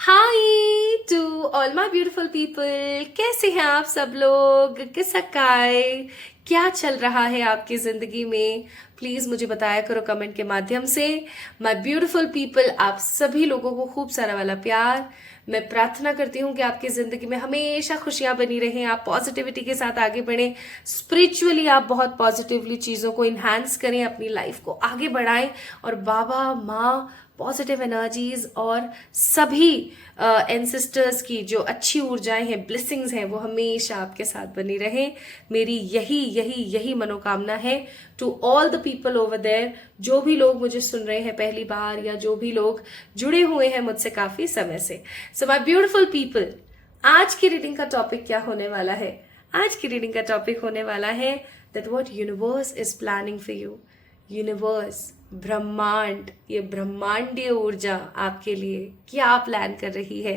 Hi to all my beautiful people. कैसे हैं आप सब लोग? किसकाय क्या चल रहा है आपकी जिंदगी में? प्लीज मुझे बताया करो कमेंट के माध्यम से। माय ब्यूटीफुल पीपल, आप सभी लोगों को खूब सारा वाला प्यार। मैं प्रार्थना करती हूँ कि आपकी जिंदगी में हमेशा खुशियां बनी रहें, आप पॉजिटिविटी के साथ आगे बढ़ें, स्पिरिचुअली आप बहुत पॉजिटिवली चीजों को इन्हांस करें, अपनी लाइफ को आगे बढ़ाएं और बाबा माँ पॉजिटिव एनर्जीज और सभी एंसेस्टर्स की जो अच्छी ऊर्जाएं हैं, ब्लेसिंग्स हैं, वो हमेशा आपके साथ बनी रहें। मेरी यही यही यही मनोकामना है to all the people over there, जो भी लोग मुझे सुन रहे हैं पहली बार या जो भी लोग जुड़े हुए हैं मुझसे काफी समय से। सो माय ब्यूटीफुल पीपल, आज की रीडिंग का टॉपिक क्या होने वाला है? आज की रीडिंग का टॉपिक होने वाला है that what universe is planning for you. Universe, ब्रह्मांड, ये ब्रह्मांडीय ऊर्जा आपके लिए क्या प्लान कर रही है,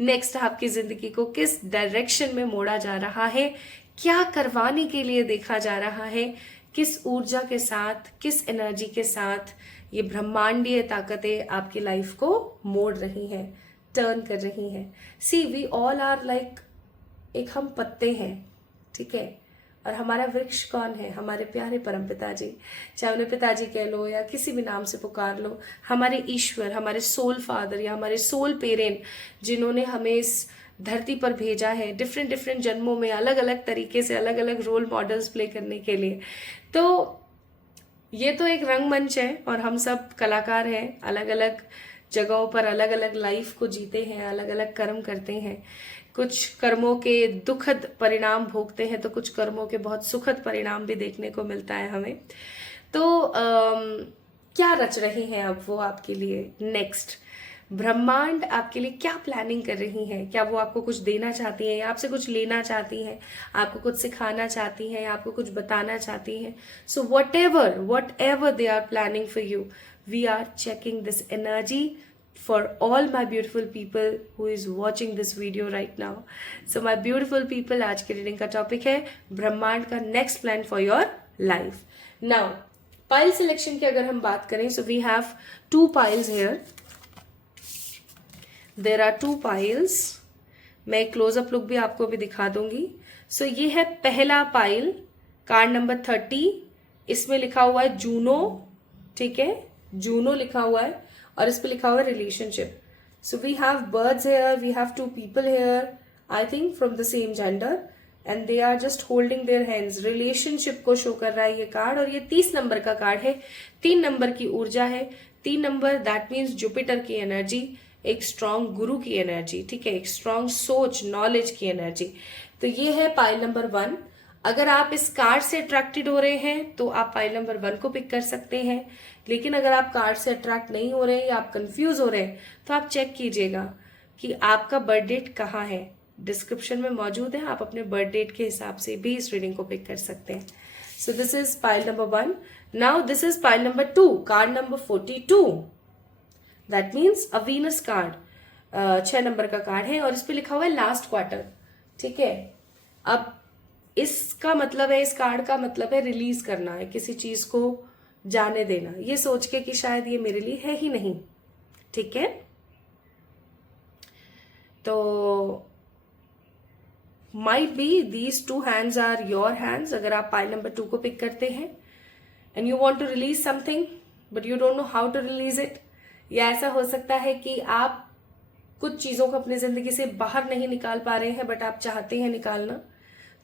नेक्स्ट आपकी जिंदगी को किस डायरेक्शन में मोड़ा जा रहा है, क्या करवाने के लिए देखा जा रहा है, किस ऊर्जा के साथ, किस एनर्जी के साथ ये ब्रह्मांडीय ताकतें आपकी लाइफ को मोड़ रही हैं, टर्न कर रही हैं। सी वी ऑल आर लाइक, एक हम पत्ते हैं, ठीक है, और हमारा वृक्ष कौन है? हमारे प्यारे परम पिताजी। चाहे उन्हें पिताजी कह लो या किसी भी नाम से पुकार लो, हमारे ईश्वर, हमारे सोल फादर या हमारे सोल पेरेंट, जिन्होंने हमें इस धरती पर भेजा है डिफरेंट डिफरेंट जन्मों में, अलग अलग तरीके से, अलग अलग रोल मॉडल्स प्ले करने के लिए। तो ये तो एक रंगमंच है और हम सब कलाकार हैं, अलग अलग जगहों पर अलग अलग लाइफ को जीते हैं, अलग अलग कर्म करते हैं। कुछ कर्मों के दुखद परिणाम भोगते हैं तो कुछ कर्मों के बहुत सुखद परिणाम भी देखने को मिलता है हमें। तो क्या रच रही हैं अब वो आपके लिए? नेक्स्ट ब्रह्मांड आपके लिए क्या प्लानिंग कर रही है? क्या वो आपको कुछ देना चाहती है या आपसे कुछ लेना चाहती हैं, आपको कुछ सिखाना चाहती हैं या आपको कुछ बताना चाहती हैं? So whatever they are planning for you, we are checking this energy for all my beautiful people who is watching this video right now. So my beautiful people, आज की रीडिंग का टॉपिक है ब्रह्मांड का next plan for your life. Now pile selection की अगर हम बात करें, so we have two piles here. There are two piles. मैं एक क्लोजअप लुक भी आपको भी दिखा दूंगी। सो ये है पहला पाइल, कार्ड नंबर 30। इसमें लिखा हुआ है जूनो, ठीक है, जूनो लिखा हुआ है और इस पे लिखा हुआ है relationship. So we have birds here, we have two people here, I think from the same gender, and they are just holding their hands. Relationship को शो कर रहा है ये कार्ड, और ये 30 नंबर का कार्ड है। 3 नंबर की ऊर्जा है। 3 नंबर दैट मीन्स जुपिटर की एनर्जी, एक स्ट्रॉन्ग गुरु की एनर्जी, ठीक है, एक स्ट्रॉन्ग सोच, नॉलेज की एनर्जी। तो ये है पाइल नंबर 1। अगर आप इस कार्ड से अट्रैक्टेड हो रहे हैं तो आप पाइल नंबर 1 को पिक कर सकते हैं। लेकिन अगर आप कार्ड से अट्रैक्ट नहीं हो रहे हैं या आप कंफ्यूज हो रहे हैं तो आप चेक कीजिएगा कि आपका बर्थ डेट कहाँ है। डिस्क्रिप्शन में मौजूद है, आप अपने बर्थ डेट के हिसाब से भी इस रीडिंग को पिक कर सकते हैं। So this is pile number 1। Now this is pile number 2, card number 42। That means a Venus card, 6 number का कार्ड है और इस पे लिखा हुआ है लास्ट क्वार्टर, ठीक है। अब इसका मतलब है, इस कार्ड का मतलब है रिलीज करना है, किसी चीज को जाने देना, ये सोच के कि शायद ये मेरे लिए है ही नहीं, ठीक है। तो might be these 2 hands are your hands अगर आप पाइल नंबर 2 को पिक करते हैं and you want to release something but you don't know how to release it. या ऐसा हो सकता है कि आप कुछ चीजों को अपनी जिंदगी से बाहर नहीं निकाल पा रहे हैं बट आप चाहते हैं निकालना,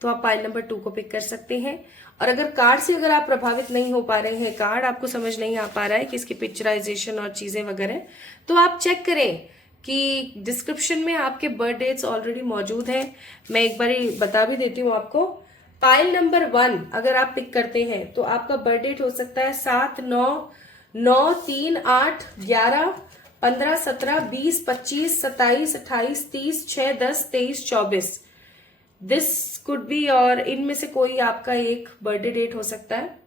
तो आप पाइल नंबर 2 को पिक कर सकते हैं। और अगर कार्ड से अगर आप प्रभावित नहीं हो पा रहे हैं, कार्ड आपको समझ नहीं आ पा रहा है कि इसकी पिक्चराइजेशन और चीजें वगैरह, तो आप चेक करें कि डिस्क्रिप्शन में आपके बर्थ डेट्स ऑलरेडी मौजूद हैं। मैं एक बार बता भी देती हूँ आपको। पाइल नंबर 1 अगर आप पिक करते हैं तो आपका बर्थ डेट हो सकता है 7, 9, 9, 3, 8, 11, 15, 17, 20, 25, 27, 28, 30, 6, 10, 23, 24। दिस कुड बी, और इनमें से कोई आपका एक बर्थडे डेट हो सकता है।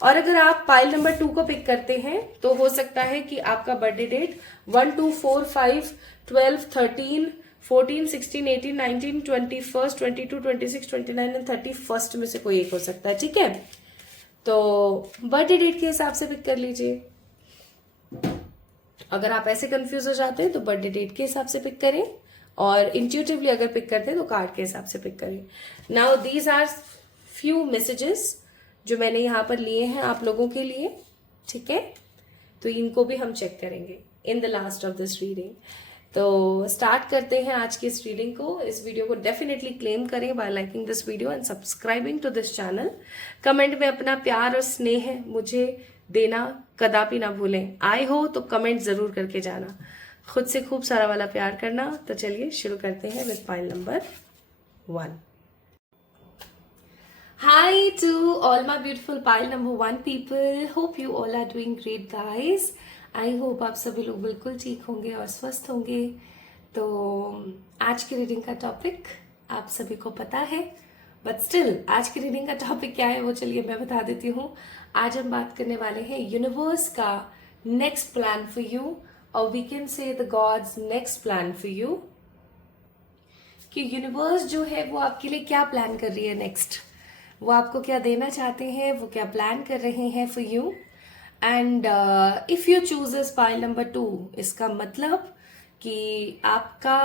और अगर आप पाइल नंबर 2 को पिक करते हैं तो हो सकता है कि आपका बर्थडे डेट 1, 2, 4, 5, 12, 13, 14, 16, 18, 19, 21, 22, 26, 29 एंड 31 में से कोई एक हो सकता है, ठीक है। तो बर्थडे डेट के हिसाब से पिक कर लीजिए। अगर आप ऐसे कंफ्यूज हो जाते हैं तो बर्थडे डेट के हिसाब से पिक करें, और इंट्यूटिवली अगर पिक करते हैं तो कार्ड के हिसाब से पिक करें। Now these are few messages जो मैंने यहाँ पर लिए हैं आप लोगों के लिए, ठीक है। तो इनको भी हम चेक करेंगे in the last of this reading. तो स्टार्ट करते हैं आज की इस रीडिंग को। इस वीडियो को डेफिनेटली क्लेम करें by liking this video and subscribing to this channel. Comment में अपना प्यार और स्नेह मुझे देना कदापि ना भूलें। आए हो तो कमेंट जरूर करके जाना, खुद से खूब सारा वाला प्यार करना। तो चलिए शुरू करते हैं with pile number 1। Hi to all my beautiful pile number 1 people. Hope you all are doing great guys. I hope आप सभी लोग बिल्कुल ठीक होंगे और स्वस्थ होंगे। तो आज की रीडिंग का टॉपिक आप सभी को पता है, बट स्टिल आज की रीडिंग का टॉपिक क्या है वो चलिए मैं बता देती हूँ। आज हम बात करने वाले हैं यूनिवर्स का नेक्स्ट प्लान फॉर यू, और we can say the God's next plan for you, कि यूनिवर्स जो है वो आपके लिए क्या प्लान कर रही है नेक्स्ट, वो आपको क्या देना चाहते हैं, वो क्या प्लान कर रहे हैं for you. And if you chooses pile number 2, इसका मतलब कि आपका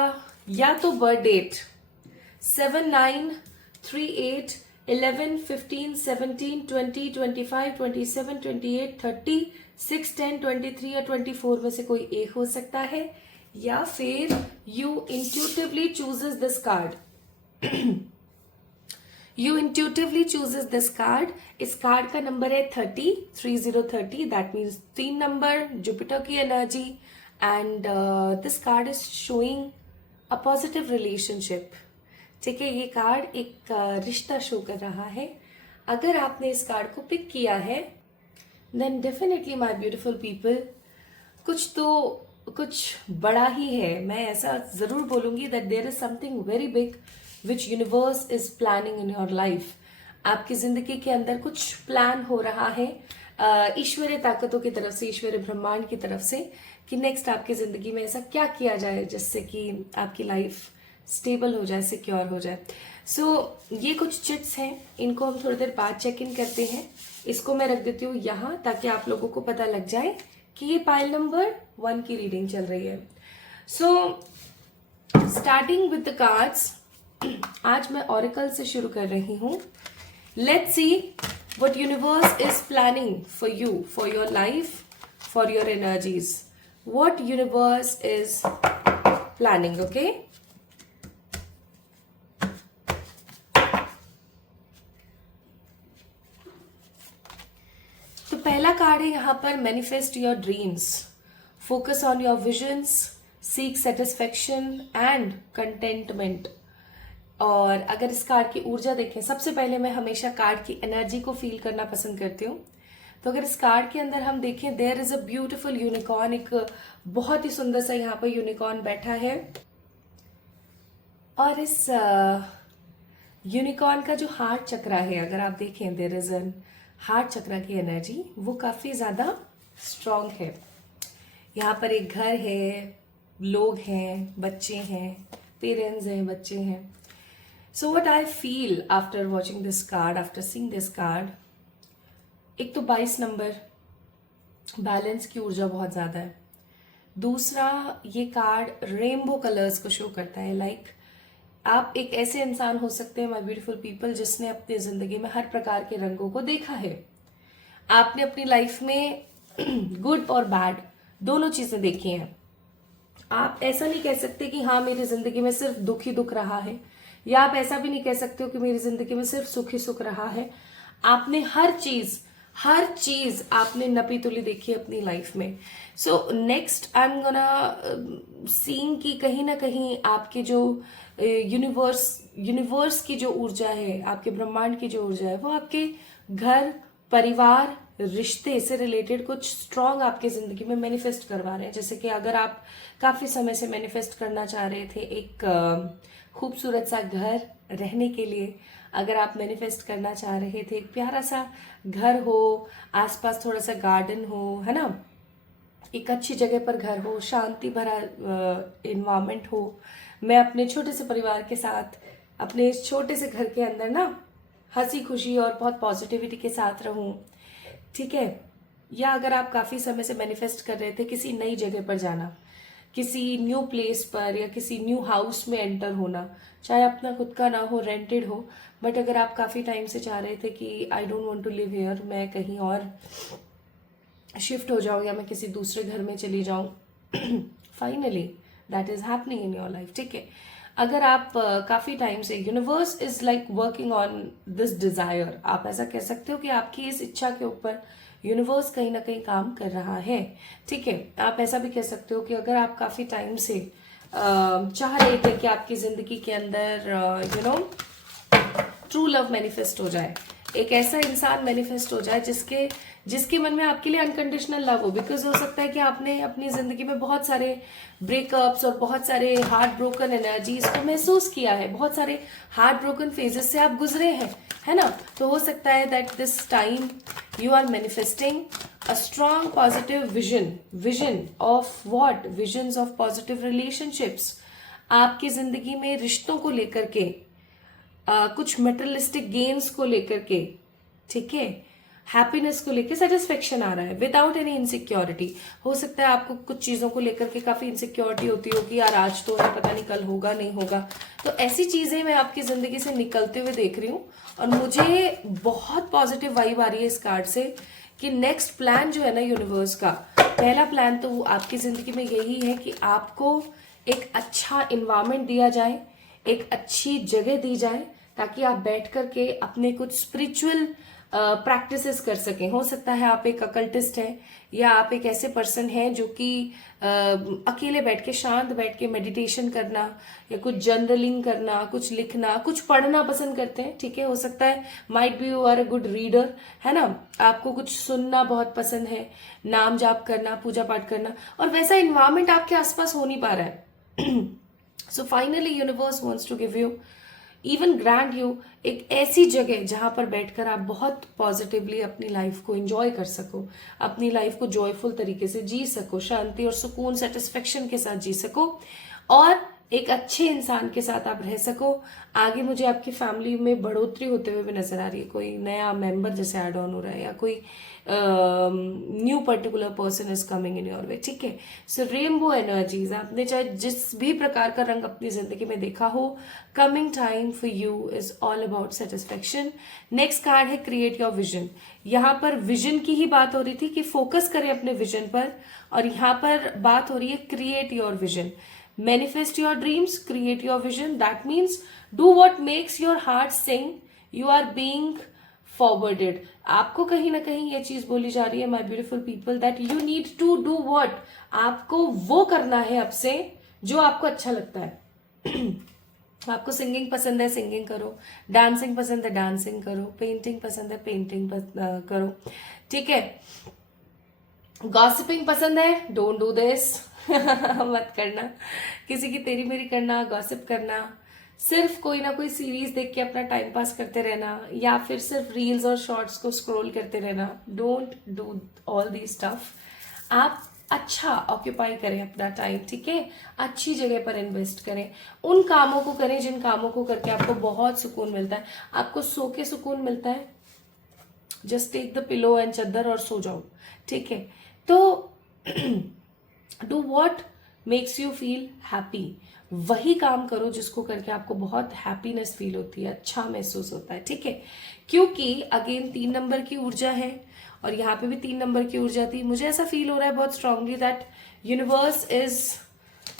या तो बर्थ डेट 7, 9, 3, 8, 11, 15, 17, 20, 25, 27, 28, 30, 6, 10, 23 या 24 में से कोई एक हो सकता है, या फिर you intuitively chooses this card. You intuitively chooses this card. इस कार्ड का नंबर है 30, दैट मीन्स 3 नंबर, जुपिटर की energy, and this card is showing a positive relationship. ठीक है, ये कार्ड एक रिश्ता शो कर रहा है। अगर आपने इस कार्ड को पिक किया है then definitely my beautiful people कुछ बड़ा ही है। मैं ऐसा जरूर बोलूंगी that there is something very big which universe is planning in your life. आपकी जिंदगी के अंदर कुछ प्लान हो रहा है ईश्वरीय ताकतों की तरफ से, ईश्वरीय ब्रह्मांड की तरफ से, कि नेक्स्ट आपकी जिंदगी में ऐसा क्या किया जाए जिससे कि आपकी लाइफ स्टेबल हो जाए, सिक्योर हो जाए। सो ये कुछ चिट्स हैं, इनको हम थोड़ी देर बाद चेक इन करते हैं। इसको मैं रख देती हूँ यहाँ ताकि आप लोगों को पता लग जाए कि ये पाइल नंबर 1 की रीडिंग चल रही है। So starting with the cards, आज मैं ऑरिकल से शुरू कर रही हूं। Let's see what universe is planning for you, for your life, for your energies. What universe is planning, okay. तो पहला कार्ड है यहां पर manifest your dreams, focus on your visions, seek satisfaction and contentment. और अगर इस card की ऊर्जा देखें, सबसे पहले मैं हमेशा कार्ड की एनर्जी को फील करना पसंद करती हूँ। तो अगर इस कार्ड के अंदर हम देखें, there is a beautiful unicorn, एक बहुत ही सुंदर सा यहाँ पर यूनिकॉर्न बैठा है, और इस यूनिकॉर्न का जो हार्ट चक्रा है, अगर आप देखें देयर इज एन हार्ट चक्रा की एनर्जी, वो काफी ज्यादा स्ट्रांग है। यहाँ पर एक घर है, लोग हैं, बच्चे हैं, पेरेंट्स हैं, बच्चे हैं। So what I feel after watching this card, after seeing this card, एक तो 22 नंबर, बैलेंस की ऊर्जा बहुत ज्यादा है। दूसरा, ये कार्ड रेनबो कलर्स को शो करता है। लाइक आप एक ऐसे इंसान हो सकते हैं माय ब्यूटीफुल पीपल जिसने अपनी जिंदगी में हर प्रकार के रंगों को देखा है। आपने अपनी लाइफ में गुड और बैड दोनों चीजें देखी हैं। आप ऐसा नहीं कह सकते कि हाँ मेरी जिंदगी में सिर्फ दुख ही दुख रहा है, या आप ऐसा भी नहीं कह सकते हो कि मेरी जिंदगी में सिर्फ सुख ही सुख रहा है। आपने हर चीज आपने नपी तुली देखी अपनी लाइफ में। So next I am gonna seeing कि कहीं ना कहीं आपके जो यूनिवर्स की जो ऊर्जा है, आपके ब्रह्मांड की जो ऊर्जा है, वो आपके घर, परिवार, रिश्ते से रिलेटेड कुछ स्ट्रांग आपके जिंदगी में मैनिफेस्ट करवा रहे हैं। जैसे कि अगर आप काफी समय से मैनिफेस्ट करना चाह रहे थे एक खूबसूरत सा घर रहने के लिए, अगर आप मैनिफेस्ट करना चाह रहे थे एक प्यारा सा घर हो, आसपास थोड़ा सा गार्डन हो, है ना, एक अच्छी जगह पर घर हो, शांति भरा इन्वायरमेंट हो, मैं अपने छोटे से परिवार के साथ अपने इस छोटे से घर के अंदर ना हंसी खुशी और बहुत पॉजिटिविटी के साथ रहूं, ठीक है। या अगर आप काफी समय से मैनिफेस्ट कर रहे थे किसी नई जगह पर जाना, किसी न्यू प्लेस पर या किसी न्यू हाउस में एंटर होना, चाहे अपना खुद का ना हो, रेंटेड हो, बट अगर आप काफी टाइम से चाह रहे थे कि I don't want to live here, मैं कहीं और शिफ्ट हो जाऊं या मैं किसी दूसरे घर में चली जाऊं, finally that is happening in your life. ठीक है, अगर आप काफी टाइम से, universe is like working on this desire, आप ऐसा कह सकते हो कि आपकी इस इच्छा के ऊपर यूनिवर्स कहीं ना कहीं काम कर रहा है। ठीक है, आप ऐसा भी कह सकते हो कि अगर आप काफी टाइम से चाह रहे थे कि आपकी जिंदगी के अंदर ट्रू लव मैनिफेस्ट हो जाए, एक ऐसा इंसान मैनिफेस्ट हो जाए जिसके जिसके मन में आपके लिए अनकंडीशनल लव हो, बिकॉज हो सकता है कि आपने अपनी जिंदगी में बहुत सारे ब्रेकअप्स और बहुत सारे हार्ट ब्रोकन एनर्जीज को महसूस किया है, बहुत सारे हार्ट ब्रोकन फेजेस से आप गुजरे हैं, है ना। तो हो सकता है that this time you are manifesting a strong positive vision of what, visions of positive relationships, आपकी जिंदगी में रिश्तों को लेकर के, कुछ मेटेरियलिस्टिक गेन्स को लेकर के, ठीक है, हैप्पीनेस को लेकर सेटिस्फेक्शन आ रहा है विदाउट एनी इनसिक्योरिटी। हो सकता है आपको कुछ चीजों को लेकर के काफी इनसिक्योरिटी होती हो कि यार आज तो है, पता नहीं कल होगा नहीं होगा, तो ऐसी चीजें मैं आपकी जिंदगी से निकलते हुए देख रही हूँ और मुझे बहुत पॉजिटिव वाइब आ रही है इस कार्ड से कि नेक्स्ट प्लान जो है ना यूनिवर्स का, पहला प्लान तो आपकी जिंदगी में यही है कि आपको एक अच्छा इन्वायरमेंट दिया जाए, एक अच्छी जगह दी जाए ताकि आप बैठ करके अपने कुछ स्पिरिचुअल प्रैक्टिसेस कर सकें। हो सकता है आप एक अकल्टिस्ट हैं या आप एक ऐसे पर्सन हैं जो कि अकेले बैठ के, शांत बैठ के मेडिटेशन करना या कुछ जर्नलिंग करना, कुछ लिखना, कुछ पढ़ना पसंद करते हैं। ठीक है, हो सकता है might be you are a good reader, है ना, आपको कुछ सुनना बहुत पसंद है, नाम जाप करना, पूजा पाठ करना, और वैसा इन्वायरमेंट आपके आसपास हो नहीं पा रहा है। So finally universe wants to give you, even grant you, एक ऐसी जगह जहां पर बैठकर आप बहुत पॉजिटिवली अपनी लाइफ को एंजॉय कर सको, अपनी लाइफ को जॉयफुल तरीके से जी सको, शांति और सुकून, सेटिस्फेक्शन के साथ जी सको और एक अच्छे इंसान के साथ आप रह सको। आगे मुझे आपकी फैमिली में बढ़ोतरी होते हुए भी नजर आ रही है, कोई नया मेंबर जैसे ऐड ऑन हो रहा है या कोई new particular person is coming in your वे। ठीक है, सो रेनबो एनर्जीज, आपने चाहे जिस भी प्रकार का रंग अपनी जिंदगी में देखा हो, coming time for you is all about satisfaction. Next card है क्रिएट योर विजन। यहाँ पर विजन की ही बात हो रही थी कि फोकस करें अपने विजन पर, और यहाँ पर बात हो रही है create your vision. Manifest your dreams, create your vision. That means do what makes your heart sing. You are being forwarded. आपको कहीं ना कहीं ये चीज बोली जा रही है, my beautiful people, that you need to do what. आपको वो करना है अब से जो आपको अच्छा लगता है। आपको सिंगिंग पसंद है, सिंगिंग करो, डांसिंग पसंद है, डांसिंग करो, पेंटिंग पसंद है, पेंटिंग करो। ठीक है, गॉसिपिंग पसंद है, डोंट डू दिस। मत करना, किसी की तेरी मेरी करना, गॉसिप करना, सिर्फ कोई ना कोई सीरीज देख के अपना टाइम पास करते रहना या फिर सिर्फ रील्स और शॉर्ट्स को स्क्रॉल करते रहना, don't do all the stuff. आप अच्छा ऑक्यूपाई करें अपना टाइम, ठीक है, अच्छी जगह पर इन्वेस्ट करें, उन कामों को करें जिन कामों को करके आपको बहुत सुकून मिलता है। आपको सो के सुकून मिलता है, just take the pillow and चादर और सो जाओ। ठीक है, तो do what makes you feel happy, वही काम करो जिसको करके आपको बहुत हैप्पीनेस फील होती है, अच्छा महसूस होता है। ठीक है, क्योंकि अगेन 3 नंबर की ऊर्जा है और यहाँ पे भी 3 नंबर की ऊर्जा थी। मुझे ऐसा फील हो रहा है बहुत strongly that universe is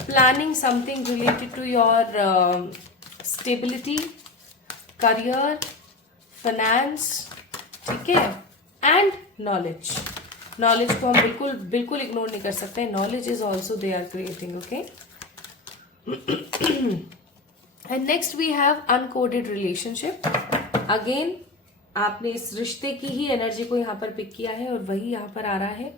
planning something related to your stability, career, finance, ठीक है, एंड नॉलेज। नॉलेज को हम बिल्कुल बिल्कुल इग्नोर नहीं कर सकते। Knowledge is also they are creating, okay. And next we have uncoded relationship. Again आपने इस रिश्ते की ही एनर्जी को यहाँ पर पिक किया है और वही यहाँ पर आ रहा है,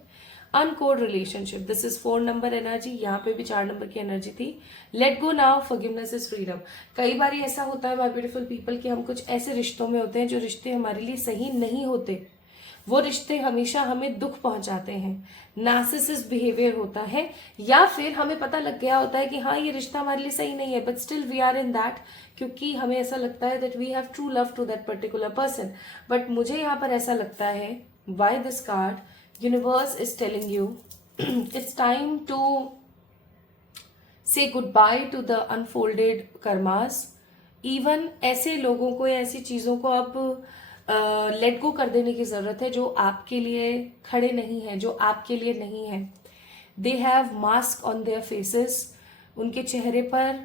uncode relationship. This is 4 number energy, यहाँ पे भी 4 नंबर की एनर्जी थी। Let go now, forgiveness is freedom. कई बार ऐसा होता है माय ब्यूटीफुल पीपल कि हम कुछ ऐसे रिश्तों में होते हैं जो रिश्ते हमारे लिए सही नहीं होते, वो रिश्ते हमेशा हमें दुख पहुंचाते हैं, नार्सिसिस्ट बिहेवियर होता है, या फिर हमें पता लग गया होता है कि हाँ ये रिश्ता हमारे लिए सही नहीं है, but still we are in that, क्योंकि हमें ऐसा लगता है that we have true love to that particular person. But मुझे यहाँ पर ऐसा लगता है, why this card, universe is telling you it's time to say goodbye to the unfolded karmas. Even ऐसे लोगों को या ऐसी चीजों को अब लेट गो कर देने की जरूरत है जो आपके लिए खड़े नहीं है, जो आपके लिए नहीं है। They have mask on their faces, उनके चेहरे पर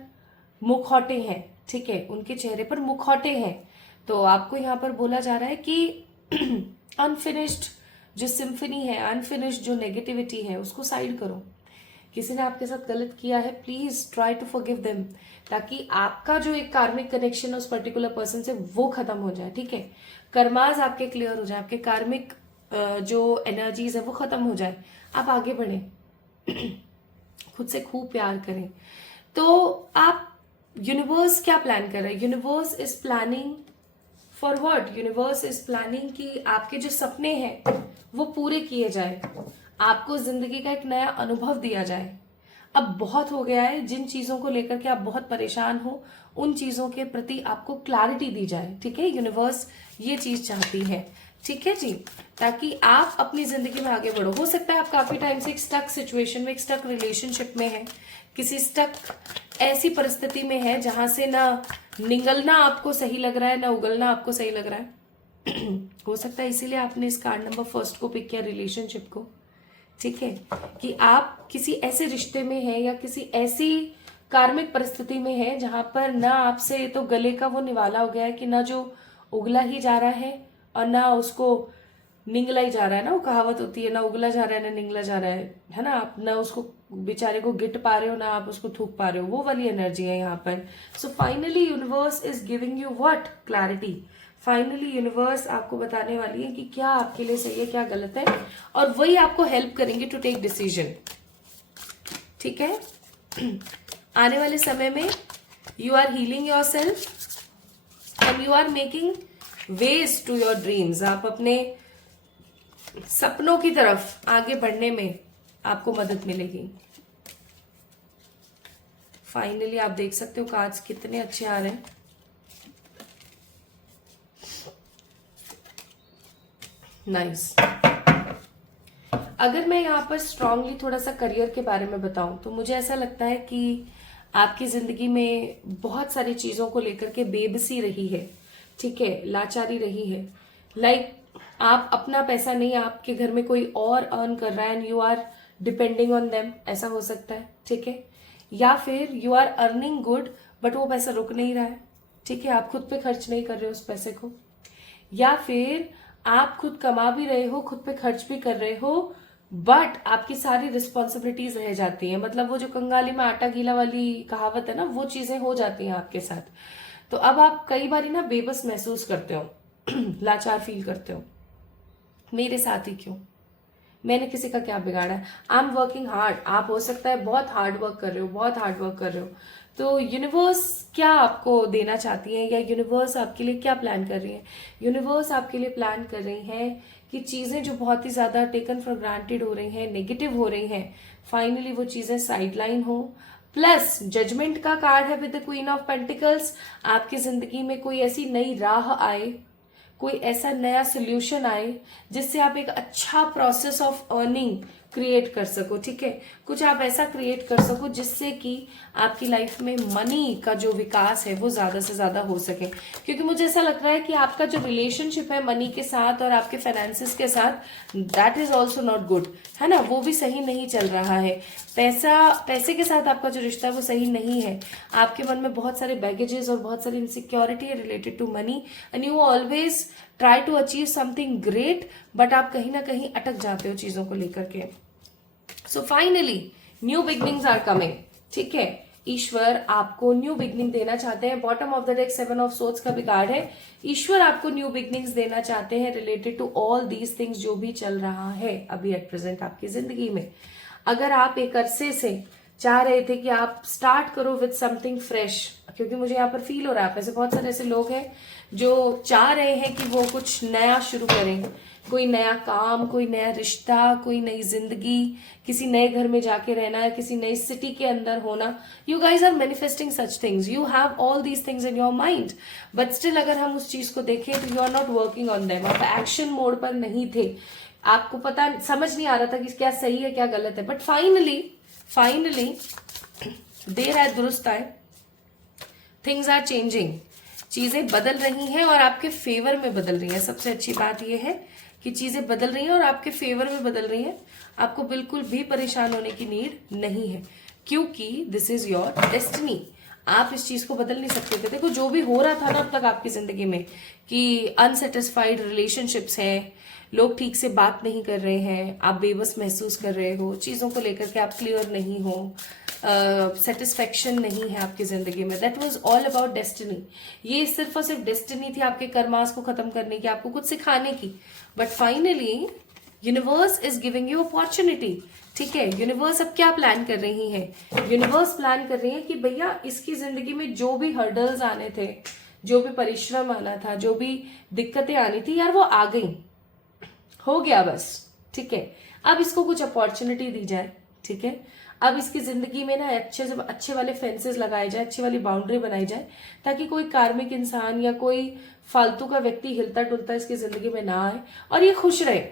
मुखौटे हैं, ठीक है, उनके चेहरे पर मुखौटे हैं। तो आपको यहाँ पर बोला जा रहा है कि अनफिनिश्ड जो सिम्फनी है, अनफिनिश्ड जो नेगेटिविटी है, उसको साइड करो। किसी ने आपके साथ गलत किया है, please try to forgive them, ताकि आपका जो एक कार्मिक कनेक्शन उस पर्टिकुलर पर्सन से वो खत्म हो जाए, ठीक है। कर्माज आपके क्लियर हो जाए, आपके कार्मिक जो एनर्जीज है वो खत्म हो जाए, आप आगे बढ़े, खुद से खूब प्यार करें। तो आप, यूनिवर्स क्या प्लान कर रहा है? Universe is planning for what? Universe is planning कि आपके जो सपने हैं वो पूरे किए जाए, आपको जिंदगी का एक नया अनुभव दिया जाए। अब बहुत हो गया है, जिन चीजों को लेकर के आप बहुत परेशान हो, उन चीजों के प्रति आपको क्लैरिटी दी जाए, ठीक है। यूनिवर्स ये चीज चाहती है, ठीक है जी, ताकि आप अपनी जिंदगी में आगे बढ़ो। हो सकता है आप काफी टाइम से एक स्टक सिचुएशन में, एक स्टक रिलेशनशिप में है, किसी स्टक ऐसी परिस्थिति में है जहां से ना निगलना आपको सही लग रहा है, ना उगलना आपको सही लग रहा है। हो सकता है इसीलिए आपने इस कार्ड नंबर 1 को पिक किया, रिलेशनशिप को, ठीक है, कि आप किसी ऐसे रिश्ते में हैं या किसी ऐसी कार्मिक परिस्थिति में है जहां पर ना आपसे तो गले का वो निवाला हो गया है कि ना जो उगला ही जा रहा है और ना उसको निंगला ही जा रहा है। ना वो कहावत होती है, ना उगला जा रहा है ना निंगला जा रहा है ना। आप ना उसको बेचारे को गिट पा रहे हो, ना आप उसको थूक पा रहे हो, वो वाली एनर्जी है यहाँ पर। सो finally universe is giving you what? Clarity. Finally universe आपको बताने वाली है कि क्या आपके लिए सही है, क्या गलत है, और वही आपको हेल्प करेंगे टू टेक डिसीजन, ठीक है। आने वाले समय में you are healing yourself and you are making ways to your dreams. आप अपने सपनों की तरफ आगे बढ़ने में आपको मदद मिलेगी। फाइनली आप देख सकते हो कार्ड्स कितने अच्छे आ रहे हैं। नाइस। अगर मैं यहाँ पर स्ट्रांगली थोड़ा सा करियर के बारे में बताऊं तो मुझे ऐसा लगता है कि आपकी जिंदगी में बहुत सारी चीजों को लेकर के बेबसी रही है, ठीक है, लाचारी रही है। लाइक आप अपना पैसा नहीं, आपके घर में कोई और अर्न कर रहा है and you are depending on them, ऐसा हो सकता है, ठीक है। या फिर you are earning good but वो पैसा रुक नहीं रहा है, ठीक है, आप खुद पे खर्च नहीं कर रहे हो उस पैसे को। या फिर आप खुद कमा भी रहे हो, खुद पे खर्च भी कर रहे हो, बट आपकी सारी रिस्पॉन्सिबिलिटीज रह जाती हैं। मतलब वो जो कंगाली में आटा गीला वाली कहावत है ना, वो चीजें हो जाती हैं आपके साथ। तो अब आप कई बार ना बेबस महसूस करते हो, लाचार फील करते हो, मेरे साथ ही क्यों, मैंने किसी का क्या बिगाड़ा है। आई एम वर्किंग हार्ड, आप हो सकता है बहुत हार्ड वर्क कर रहे हो, बहुत हार्ड वर्क कर रहे हो। तो यूनिवर्स क्या आपको देना चाहती है, या यूनिवर्स आपके लिए क्या प्लान कर रही है? यूनिवर्स आपके लिए प्लान कर रही है कि चीजें जो बहुत ही ज्यादा टेकन फॉर ग्रांटेड हो रही हैं, नेगेटिव हो रही हैं, फाइनली वो चीजें साइडलाइन हो। प्लस जजमेंट का कार्ड है with the queen of pentacles. आपकी जिंदगी में कोई ऐसी नई राह आए, कोई ऐसा नया सोल्यूशन आए जिससे आप एक अच्छा प्रोसेस ऑफ अर्निंग क्रिएट कर सको, ठीक है। कुछ आप ऐसा क्रिएट कर सको जिससे कि आपकी लाइफ में मनी का जो विकास है वो ज्यादा से ज्यादा हो सके। क्योंकि मुझे ऐसा लग रहा है कि आपका जो रिलेशनशिप है मनी के साथ और आपके फाइनेंसेस के साथ, that is also not good, है ना, वो भी सही नहीं चल रहा है। पैसे के साथ आपका जो रिश्ता है वो सही नहीं है। आपके मन में बहुत सारे बैगेजेस और बहुत सारी इनसिक्योरिटी है related to money, and you always try to achieve something great, but आप कहीं ना कहीं अटक जाते हो चीजों को लेकर के। So finally new beginnings are coming, ठीक है। ईश्वर आपको न्यू बिगनिंग देना चाहते हैं। Bottom of the deck 7 of swords का भी कार्ड है। ईश्वर आपको न्यू बिगनिंग्स देना चाहते हैं related to all these things जो भी चल रहा है अभी एट प्रेजेंट आपकी जिंदगी में। अगर आप एक अरसे से चाह रहे थे कि आप स्टार्ट करो विद समथिंग फ्रेश, क्योंकि मुझे यहाँ पर फील हो रहा है आप ऐसे बहुत सारे ऐसे लोग हैं जो चाह रहे हैं कि वो कुछ नया शुरू करें, कोई नया काम, कोई नया रिश्ता, कोई नई जिंदगी, किसी नए घर में जाके रहना, किसी नई सिटी के अंदर होना। You guys are manifesting such things, you have all these things in your mind, but still अगर हम उस चीज को देखें तो you are not working on them. आप एक्शन मोड पर नहीं थे, आपको पता समझ नहीं आ रहा था कि क्या सही है क्या गलत है, बट फाइनली देर आए दुरुस्त आए, थिंग्स आर चेंजिंग, चीजें बदल रही हैं और आपके फेवर में बदल रही हैं। सबसे अच्छी बात यह है कि चीजें बदल रही हैं और आपके फेवर में बदल रही हैं। आपको बिल्कुल भी परेशान होने की नीड नहीं है, क्योंकि दिस इज योर डेस्टिनी। आप इस चीज को बदल नहीं सकते थे। देखो, जो भी हो रहा था ना अब तक आपकी जिंदगी में, कि अनसेटिस्फाइड रिलेशनशिप्स हैं, लोग ठीक से बात नहीं कर रहे हैं, आप बेबस महसूस कर रहे हो, चीजों को लेकर के आप क्लियर नहीं हो, सेटिस्फेक्शन नहीं है आपकी जिंदगी में, that was all about destiny. ये सिर्फ और सिर्फ डेस्टिनी थी आपके कर्मास को खत्म करने की, आपको कुछ सिखाने की। But finally universe is giving you opportunity. ठीक है, यूनिवर्स अब क्या प्लान कर रही है? यूनिवर्स प्लान कर रही है कि भैया इसकी जिंदगी में जो भी हर्डल्स आने थे, जो भी परिश्रम आना था, जो भी दिक्कतें आनी थी, यार वो आ गई, हो गया बस। ठीक है, अब इसको कुछ अपॉर्चुनिटी दी जाए। ठीक है, अब इसकी जिंदगी में ना अच्छे से अच्छे वाले फेंसेस लगाए जाए, अच्छी वाली बाउंड्री बनाई जाए, ताकि कोई कार्मिक इंसान या कोई फालतू का व्यक्ति हिलता डुलता इसकी जिंदगी में ना आए और ये खुश रहे।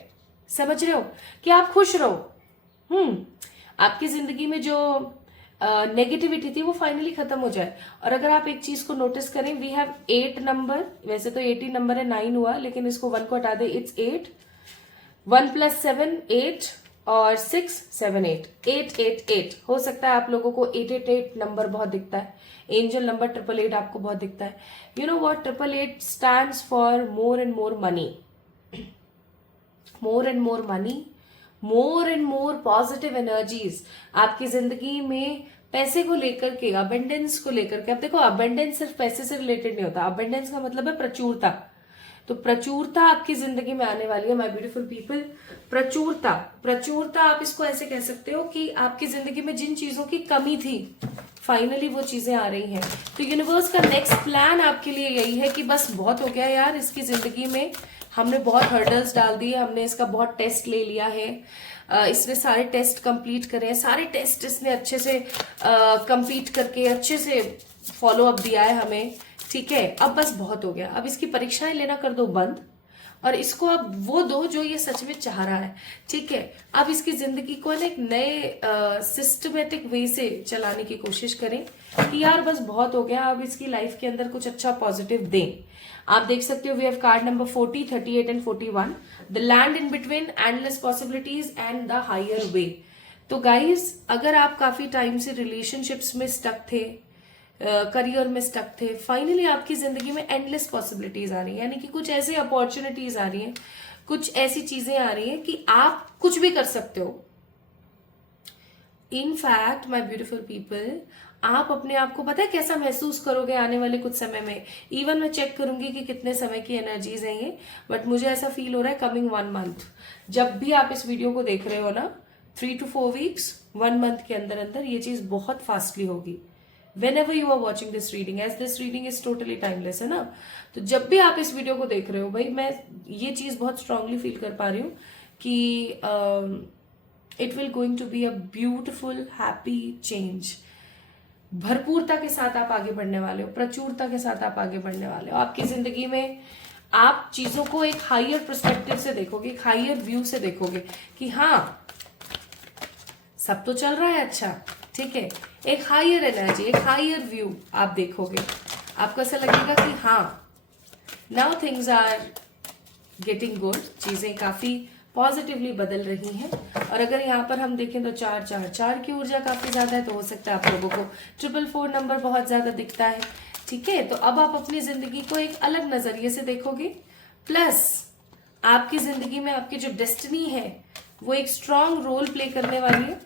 समझ रहे हो कि आप खुश रहो। आपकी जिंदगी में जो नेगेटिविटी थी वो फाइनली खत्म हो जाए। और अगर आप एक चीज को नोटिस करें, वी हैव 8 नंबर, वैसे तो 18 नंबर है, 9 हुआ, लेकिन इसको 1 को हटा दे, इट्स 8, 1 + 7 8 और 6 7 8 8 8 8। हो सकता है आप लोगों को 888 नंबर बहुत दिखता है, एंजल नंबर 888 आपको बहुत दिखता है। You know what 888 stands for? More and more money, more and more money, more and more positive energies आपकी जिंदगी में, पैसे को लेकर के, अबेंडेंस को लेकर के। अब देखो, अबेंडेंस सिर्फ पैसे से रिलेटेड नहीं होता, अबेंडेंस का मतलब है प्रचुरता। तो प्रचुरता आपकी जिंदगी में आने वाली है माय ब्यूटीफुल पीपल। प्रचुरता, प्रचुरता आप इसको ऐसे कह सकते हो कि आपकी जिंदगी में जिन चीजों की कमी थी, फाइनली वो चीजें आ रही हैं। तो यूनिवर्स का नेक्स्ट प्लान आपके लिए यही है कि बस बहुत हो गया यार, इसकी जिंदगी में हमने बहुत हर्डल्स डाल दिए, हमने इसका बहुत टेस्ट ले लिया है, इसने सारे टेस्ट कंप्लीट करे हैं, सारे टेस्ट इसने अच्छे से कंप्लीट करके अच्छे से फॉलो अप दिया है हमें। ठीक है, अब बस बहुत हो गया, अब इसकी परीक्षाएं लेना कर दो बंद और इसको अब वो दो जो ये सच में चाह रहा है। ठीक है, अब इसकी जिंदगी को ना एक नए सिस्टमेटिक वे से चलाने की कोशिश करें कि यार बस बहुत हो गया, अब इसकी लाइफ के अंदर कुछ अच्छा पॉजिटिव दें। आप देख सकते हो we have card number 40, 38 and 41, the land in between, endless possibilities and the higher way. तो गाइज, अगर आप काफी टाइम से रिलेशनशिप्स में स्टक थे, करियर में स्टक थे, फाइनली आपकी जिंदगी में एंडलेस पॉसिबिलिटीज आ रही है, यानी कि कुछ ऐसी अपॉर्चुनिटीज आ रही हैं, कुछ ऐसी चीजें आ रही हैं कि आप कुछ भी कर सकते हो। इनफैक्ट माय ब्यूटीफुल पीपल, आप अपने आप को पता है कैसा महसूस करोगे आने वाले कुछ समय में। इवन मैं चेक करूंगी कि कितने समय की एनर्जीज हैं ये, बट मुझे ऐसा फील हो रहा है कमिंग 1 मंथ, जब भी आप इस वीडियो को देख रहे हो ना, 3 to 4 weeks, 1 मंथ के अंदर अंदर ये चीज बहुत फास्टली होगी। whenever you are watching this reading, as this reading is totally timeless है ना, तो जब भी आप इस वीडियो को देख रहे हो भाई, मैं ये चीज बहुत स्ट्रांगली फील कर पा रही हूँ कि it will going to be a beautiful happy change. भरपूरता के साथ आप आगे बढ़ने वाले हो, प्रचुरता के साथ आप आगे बढ़ने वाले हो। आपकी जिंदगी में आप चीजों को एक हायर पर्सपेक्टिव से देखोगे, एक हायर व्यू से देखोगे कि हाँ सब तो चल रहा है अच्छा। ठीक है, एक हायर एनर्जी, एक हायर व्यू आप देखोगे, आपको ऐसा लगेगा कि हाँ now things are getting good, चीजें काफी पॉजिटिवली बदल रही हैं। और अगर यहाँ पर हम देखें तो 4 4 4 की ऊर्जा काफी ज्यादा है, तो हो सकता है आप लोगों को 444 नंबर बहुत ज्यादा दिखता है। ठीक है, तो अब आप अपनी जिंदगी को एक अलग नजरिए से देखोगे, प्लस आपकी जिंदगी में आपकी जो डेस्टिनी है वो एक स्ट्रांग रोल प्ले करने वाली है।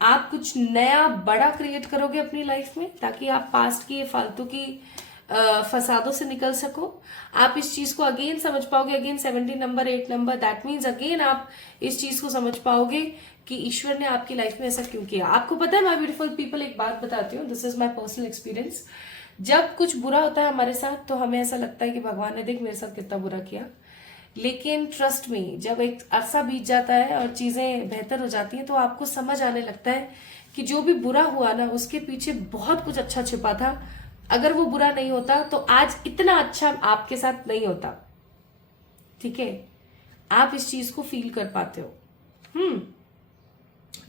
आप कुछ नया बड़ा क्रिएट करोगे अपनी लाइफ में, ताकि आप पास्ट की फालतू की फसादों से निकल सको। आप इस चीज को अगेन समझ पाओगे, again 17 number 8 number, that means again आप इस चीज को समझ पाओगे कि ईश्वर ने आपकी लाइफ में ऐसा क्यों किया। आपको पता है माय ब्यूटीफुल पीपल, एक बात बताती हूँ, this is my personal experience. जब कुछ बुरा होता है हमारे साथ तो हमें ऐसा लगता है कि भगवान ने देख मेरे साथ कितना बुरा किया, लेकिन ट्रस्ट मी, जब एक अरसा बीत जाता है और चीजें बेहतर हो जाती हैं तो आपको समझ आने लगता है कि जो भी बुरा हुआ ना उसके पीछे बहुत कुछ अच्छा छिपा था। अगर वो बुरा नहीं होता तो आज इतना अच्छा आपके साथ नहीं होता। ठीक है, आप इस चीज को फील कर पाते हो।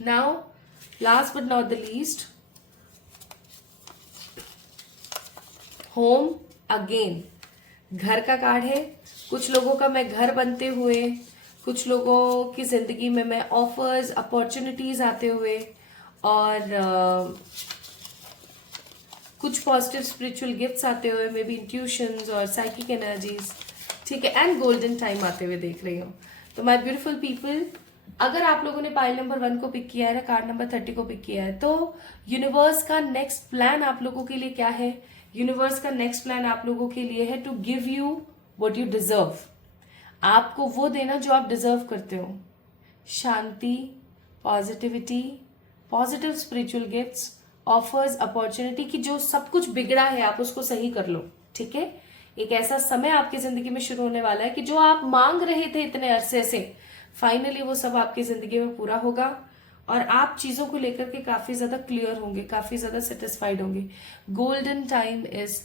Now last but not the least, home again, घर का कार्ड है। कुछ लोगों का मैं घर बनते हुए, कुछ लोगों की जिंदगी में मैं ऑफर्स अपॉर्चुनिटीज आते हुए, और कुछ पॉजिटिव स्पिरिचुअल गिफ्ट्स आते हुए, मे बी इंट्यूशंस और साइकिक एनर्जीज, ठीक है, एंड गोल्डन टाइम आते हुए देख रही हूँ। तो माय ब्यूटीफुल पीपल, अगर आप लोगों ने पाइल नंबर 1 को पिक किया है ना, कार्ड नंबर 30 को पिक किया है, तो यूनिवर्स का नेक्स्ट प्लान आप लोगों के लिए क्या है? यूनिवर्स का नेक्स्ट प्लान आप लोगों के लिए है to give you what you deserve. आपको वो देना जो आप डिजर्व करते हो। शांति, positivity, positive spiritual gifts, offers, opportunity की जो सब कुछ बिगड़ा है आप उसको सही कर लो, ठीक है। एक ऐसा समय आपकी जिंदगी में शुरू होने वाला है कि जो आप मांग रहे थे इतने अरसे से, फाइनली वो सब आपकी जिंदगी में पूरा होगा और आप चीजों को लेकर के काफी ज्यादा क्लियर होंगे, काफी ज्यादा सेटिस्फाइड होंगे। Golden time is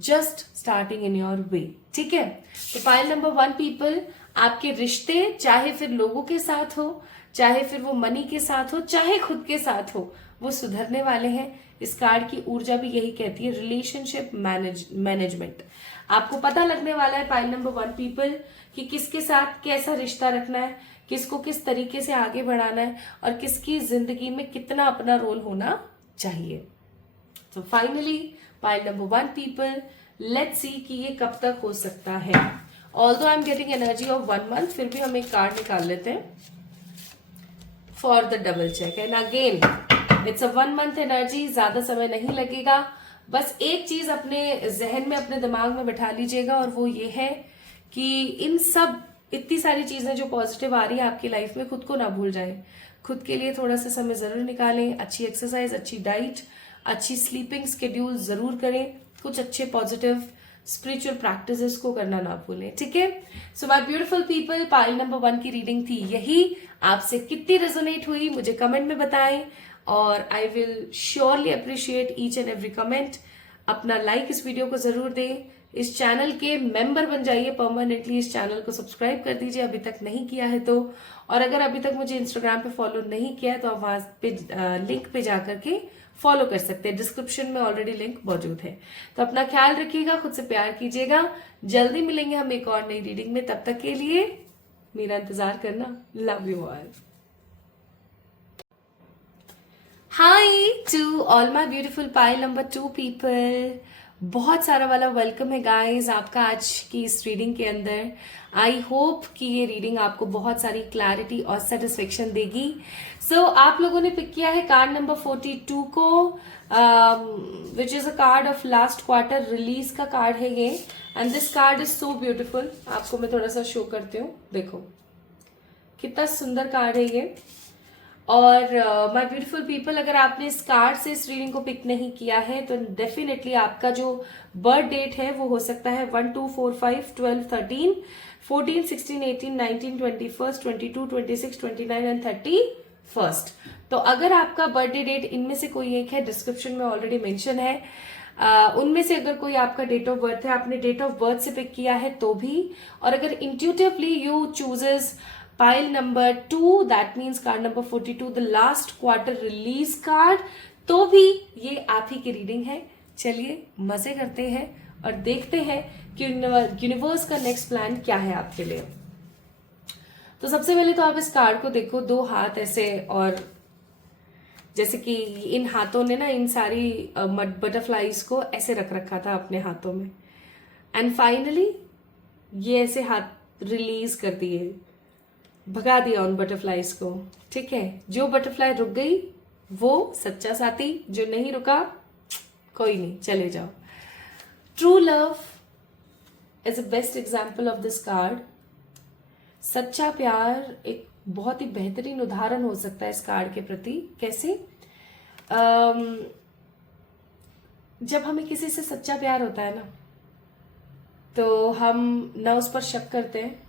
just starting in your वे, ठीक है। तो पाइल नंबर 1 पीपल, आपके रिश्ते, चाहे फिर लोगों के साथ हो, चाहे फिर वो मनी के साथ हो, चाहे खुद के साथ हो, वो सुधरने वाले हैं। इस कार्ड की ऊर्जा भी यही कहती है, रिलेशनशिप मैनेजमेंट। आपको पता लगने वाला है पाइल नंबर 1 पीपल कि किसके साथ कैसा रिश्ता रखना है, किसको किस तरीके से आगे बढ़ाना है और किसकी जिंदगी में कितना अपना रोल होना चाहिए। तो finally pile number 1 people, let's see कि ये कब तक हो सकता है। Although I am getting energy of 1 month, फिर भी हम एक कार्ड निकाल लेते हैं for the double check. And again it's a 1 month energy, ज्यादा समय नहीं लगेगा। बस एक चीज अपने जहन में, अपने दिमाग में बैठा लीजिएगा, और वो ये है कि इन सब इतनी सारी चीजें जो पॉजिटिव आ रही है आपकी लाइफ में, खुद को ना भूल जाएं। खुद के लिए थोड़ा सा समय जरूर निकालें, अच्छी एक्सरसाइज, अच्छी डाइट, अच्छी स्लीपिंग शेड्यूल जरूर करें, कुछ अच्छे पॉजिटिव स्पिरिचुअल प्रैक्टिसेस को करना ना भूलें, ठीक है। So my beautiful people, pile number 1 की रीडिंग थी यही। आपसे कितनी रेजोनेट हुई मुझे कमेंट में बताएं, और I will surely appreciate each and every comment. अपना लाइक इस वीडियो को जरूर दें, इस चैनल के मेंबर बन जाइए परमानेंटली, इस चैनल को सब्सक्राइब कर दीजिए अभी तक नहीं किया है तो। और अगर अभी तक मुझे इंस्टाग्राम पे फॉलो नहीं किया है तो आप वहां पे लिंक पे जाकर के फॉलो कर सकते हैं, डिस्क्रिप्शन में ऑलरेडी लिंक मौजूद है। तो अपना ख्याल रखिएगा, खुद से प्यार कीजिएगा। जल्दी मिलेंगे हम एक और नई रीडिंग में, तब तक के लिए मेरा इंतजार करना। Love you all. Hi to all my beautiful pile number 2 people, बहुत सारा वाला वेलकम है गाइस आपका आज की इस रीडिंग के अंदर। आई होप कि ये रीडिंग आपको बहुत सारी क्लैरिटी और सेटिस्फेक्शन देगी। सो आप लोगों ने पिक किया है कार्ड नंबर 42 को, which is a card of last quarter release का कार्ड है ये। And this card is so beautiful. आपको मैं थोड़ा सा शो करती हूँ, देखो कितना सुंदर कार्ड है ये। और माय ब्यूटीफुल पीपल, अगर आपने इस कार्ड से इस रीडिंग को पिक नहीं किया है तो डेफिनेटली आपका जो बर्थ डेट है वो हो सकता है 1, 2, 4, 5, 12, 13, 14, 16, 18, 19, 21, 22, 26, 29 एंड 31। तो अगर आपका बर्थडे डेट इनमें से कोई एक है, डिस्क्रिप्शन में ऑलरेडी मेंशन है, उनमें से अगर कोई आपका डेट ऑफ बर्थ है, आपने डेट ऑफ बर्थ से पिक किया है तो भी, और अगर intuitively you chooses pile number 2, that means card number 42, the last quarter release card, तो भी ये आप ही की रीडिंग है। चलिए मजे करते हैं और देखते हैं कि यूनिवर्स का नेक्स्ट प्लान क्या है आपके लिए। तो सबसे पहले तो आप इस कार्ड को देखो, 2 हाथ ऐसे, और जैसे कि इन हाथों ने ना इन सारी बटरफ्लाईज को ऐसे रख रखा था अपने हाथों में, एंड फाइनली ये ऐसे हाथ रिलीज कर दिए, भगा दिया उन बटरफ्लाईज को, ठीक है। जो बटरफ्लाई रुक गई वो सच्चा साथी, जो नहीं रुका कोई नहीं, चले जाओ। True love is a best example of this card. सच्चा प्यार एक बहुत ही बेहतरीन उदाहरण हो सकता है इस कार्ड के प्रति। कैसे? जब हमें किसी से सच्चा प्यार होता है ना, तो हम ना उस पर शक करते हैं,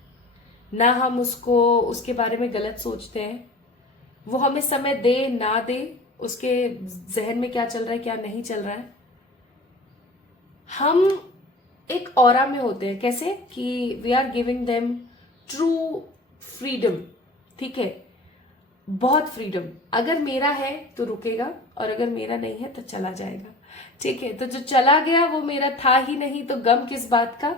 ना हम उसके बारे में गलत सोचते हैं। वो हमें समय दे ना दे, उसके जहन में क्या चल रहा है क्या नहीं चल रहा है, हम एक ऑरा में होते हैं। कैसे कि we are giving them true freedom, ठीक है, बहुत फ्रीडम। अगर मेरा है तो रुकेगा और अगर मेरा नहीं है तो चला जाएगा, ठीक है। तो जो चला गया वो मेरा था ही नहीं, तो गम किस बात का।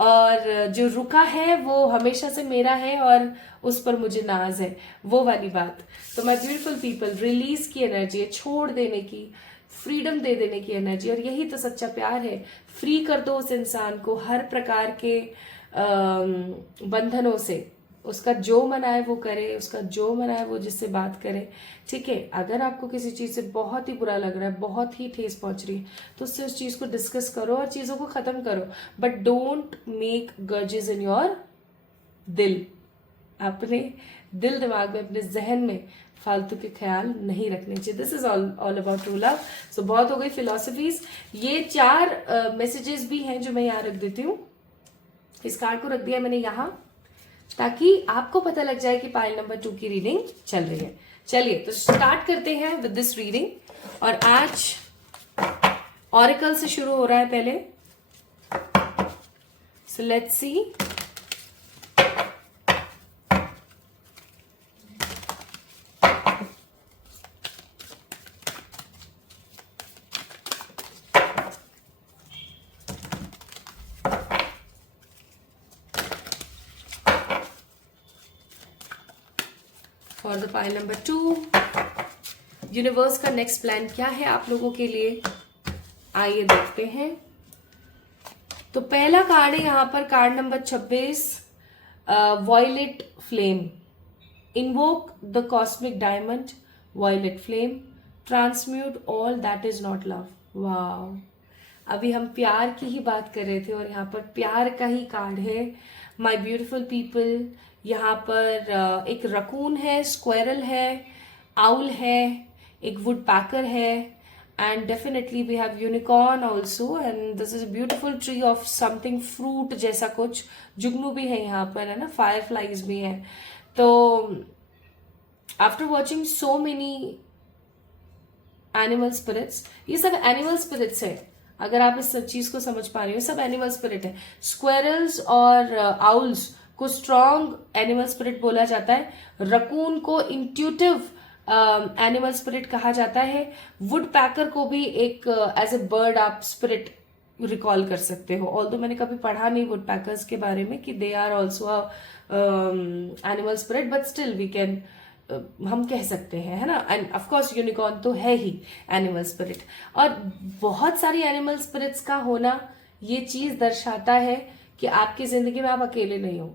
और जो रुका है वो हमेशा से मेरा है और उस पर मुझे नाज है, वो वाली बात। तो माय ब्यूटीफुल पीपल, रिलीज की एनर्जी है, छोड़ देने की, फ्रीडम दे देने की एनर्जी, और यही तो सच्चा प्यार है। फ्री कर दो उस इंसान को हर प्रकार के बंधनों से। उसका जो मन आए वो करे, उसका जो मन आए वो जिससे बात करे, ठीक है। अगर आपको किसी चीज से बहुत ही बुरा लग रहा है, बहुत ही ठेस पहुंच रही है, तो उससे उस चीज को डिस्कस करो और चीजों को खत्म करो, but don't make Gorges in your दिल। अपने दिल दिमाग में, अपने जहन में फालतू के ख्याल नहीं रखने चाहिए। This is all about true love. So बहुत हो गई फिलोसफीज। ये 4 मैसेजेस भी हैं जो मैं यहाँ रख देती हूँ। इस कार्ड को रख दिया मैंने यहाँ ताकि आपको पता लग जाए कि पाइल नंबर 2 की रीडिंग चल रही है। चलिए तो स्टार्ट करते हैं विद दिस रीडिंग। और आज ऑरेकल से शुरू हो रहा है पहले। So let's see. For the pile number 2, universe का नेक्स्ट प्लान क्या है आप लोगों के लिए, आइए देखते हैं। तो पहला कार्ड है यहाँ पर, card number 26, violet flame. Invoke the cosmic diamond, violet flame, transmute all that is not love. Wow, अभी हम प्यार की ही बात कर रहे थे और यहाँ पर प्यार का ही कार्ड है। माय ब्यूटीफुल पीपल, यहाँ पर एक रकून है, स्क्वेरल है, आउल है, एक वुड पैकर है, and definitely we have unicorn also, and this is a beautiful tree of something fruit जैसा कुछ। जुगनू भी है यहाँ पर, है ना, फायर फ्लाइज भी है। तो after watching so many animal spirits, ये सब एनिमल स्पिरिट्स है, अगर आप इस चीज को समझ पा रहे हो, सब एनिमल स्पिरिट है। स्क्वेरल्स और आउल्स को स्ट्रॉन्ग एनिमल स्पिरिट बोला जाता है। रकून को इंट्यूटिव एनिमल स्पिरिट कहा जाता है। वुड पैकर को भी एक एज ए बर्ड आप स्पिरिट रिकॉल कर सकते हो। ऑल्दो मैंने कभी पढ़ा नहीं वुड पैकर्स के बारे में कि they are also animal spirit, but still we can, हम कह सकते हैं, है ना। एंड ऑफ कोर्स यूनिकॉर्न तो है ही एनिमल स्पिरिट। और बहुत सारी एनिमल स्पिरिट्स का होना ये चीज दर्शाता है कि आपकी जिंदगी में आप अकेले नहीं हो।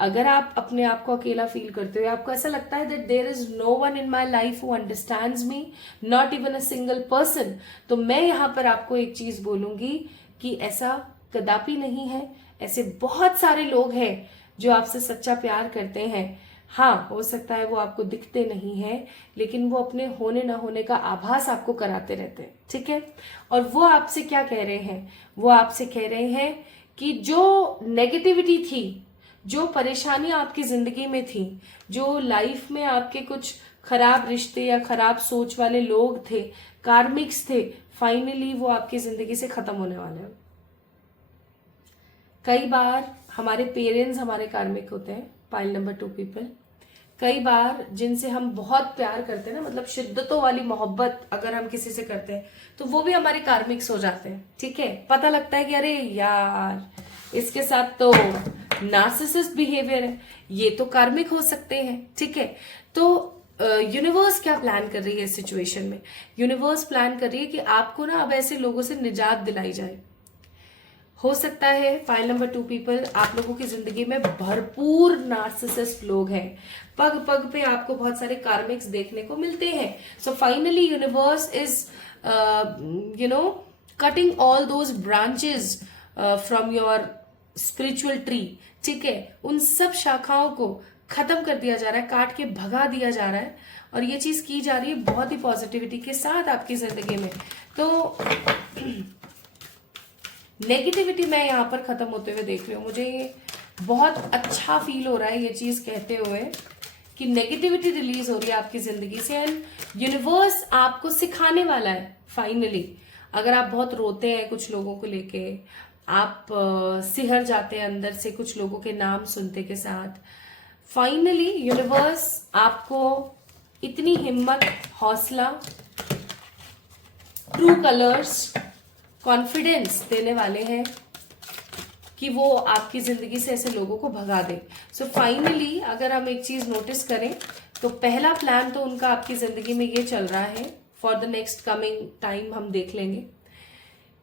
अगर आप अपने आप को अकेला फील करते हो, आपको ऐसा लगता है that there is no one in my life who understands me, not even a single person, तो मैं यहाँ पर आपको एक चीज बोलूंगी कि ऐसा कदापि नहीं है। ऐसे बहुत सारे लोग हैं जो आपसे सच्चा प्यार करते हैं। हाँ, हो सकता है वो आपको दिखते नहीं है, लेकिन वो अपने होने न होने का आभास आपको कराते रहते हैं, ठीक है। और वो आपसे क्या कह रहे हैं, वो आपसे कह रहे हैं कि जो नेगेटिविटी थी, जो परेशानी आपकी जिंदगी में थी, जो लाइफ में आपके कुछ खराब रिश्ते या खराब सोच वाले लोग थे, कार्मिक्स थे, फाइनली वो आपकी जिंदगी से खत्म होने वाले हैं। कई बार हमारे पेरेंट्स हमारे कार्मिक होते हैं, पाइल नंबर 2 पीपल। कई बार जिनसे हम बहुत प्यार करते हैं ना, मतलब शिद्दतों वाली मोहब्बत अगर हम किसी से करते हैं, तो वो भी हमारे कार्मिक्स हो जाते हैं, ठीक है। पता लगता है कि अरे यार, इसके साथ तो नार्सिसिस्ट बिहेवियर है, ये तो कार्मिक हो सकते हैं, ठीक है। तो यूनिवर्स क्या प्लान कर रही है इस सिचुएशन में? यूनिवर्स प्लान कर रही है कि आपको ना अब ऐसे लोगों से निजात दिलाई जाए। हो सकता है फाइल नंबर 2 पीपल, आप लोगों की जिंदगी में भरपूर नार्सिसिस्ट लोग हैं। पग पग पे आपको बहुत सारे कार्मिक्स देखने को मिलते हैं। सो finally universe is cutting all those branches from your spiritual tree, ठीक है। उन सब शाखाओं को खत्म कर दिया जा रहा है, काट के भगा दिया जा रहा है, और ये चीज की जा रही है बहुत ही पॉजिटिविटी के साथ आपकी जिंदगी में। तो नेगेटिविटी मैं यहाँ पर खत्म होते हुए देख रही हूँ। मुझे ये बहुत अच्छा फील हो रहा है ये चीज कहते हुए कि नेगेटिविटी रिलीज हो रही है आपकी जिंदगी से, एंड यूनिवर्स आपको सिखाने वाला है फाइनली। अगर आप बहुत रोते हैं कुछ लोगों को लेके, आप सिहर जाते हैं अंदर से कुछ लोगों के नाम सुनते के साथ। फाइनली यूनिवर्स आपको इतनी हिम्मत, हौसला, ट्रू कलर्स, कॉन्फिडेंस देने वाले हैं कि वो आपकी जिंदगी से ऐसे लोगों को भगा दे। सो फाइनली अगर हम एक चीज नोटिस करें तो पहला प्लान तो उनका आपकी जिंदगी में ये चल रहा है, for the next coming time हम देख लेंगे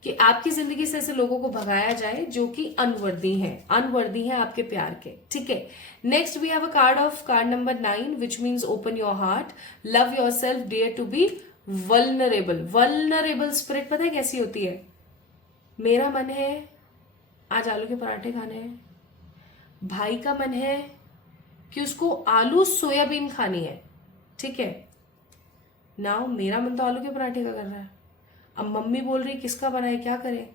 कि आपकी जिंदगी से ऐसे लोगों को भगाया जाए जो कि अनवर्दी है आपके प्यार के। ठीक है, next we have a card number 9 which means open your heart, love yourself, dare to be vulnerable spirit पता है कैसी होती है? मेरा मन है आज आलू के पराठे खाने हैं, भाई का मन है कि उसको आलू सोयाबीन खानी है। ठीक है, नाउ मेरा मन तो आलू के पराठे का कर रहा है, अब मम्मी बोल रही किसका बनाए, क्या करे?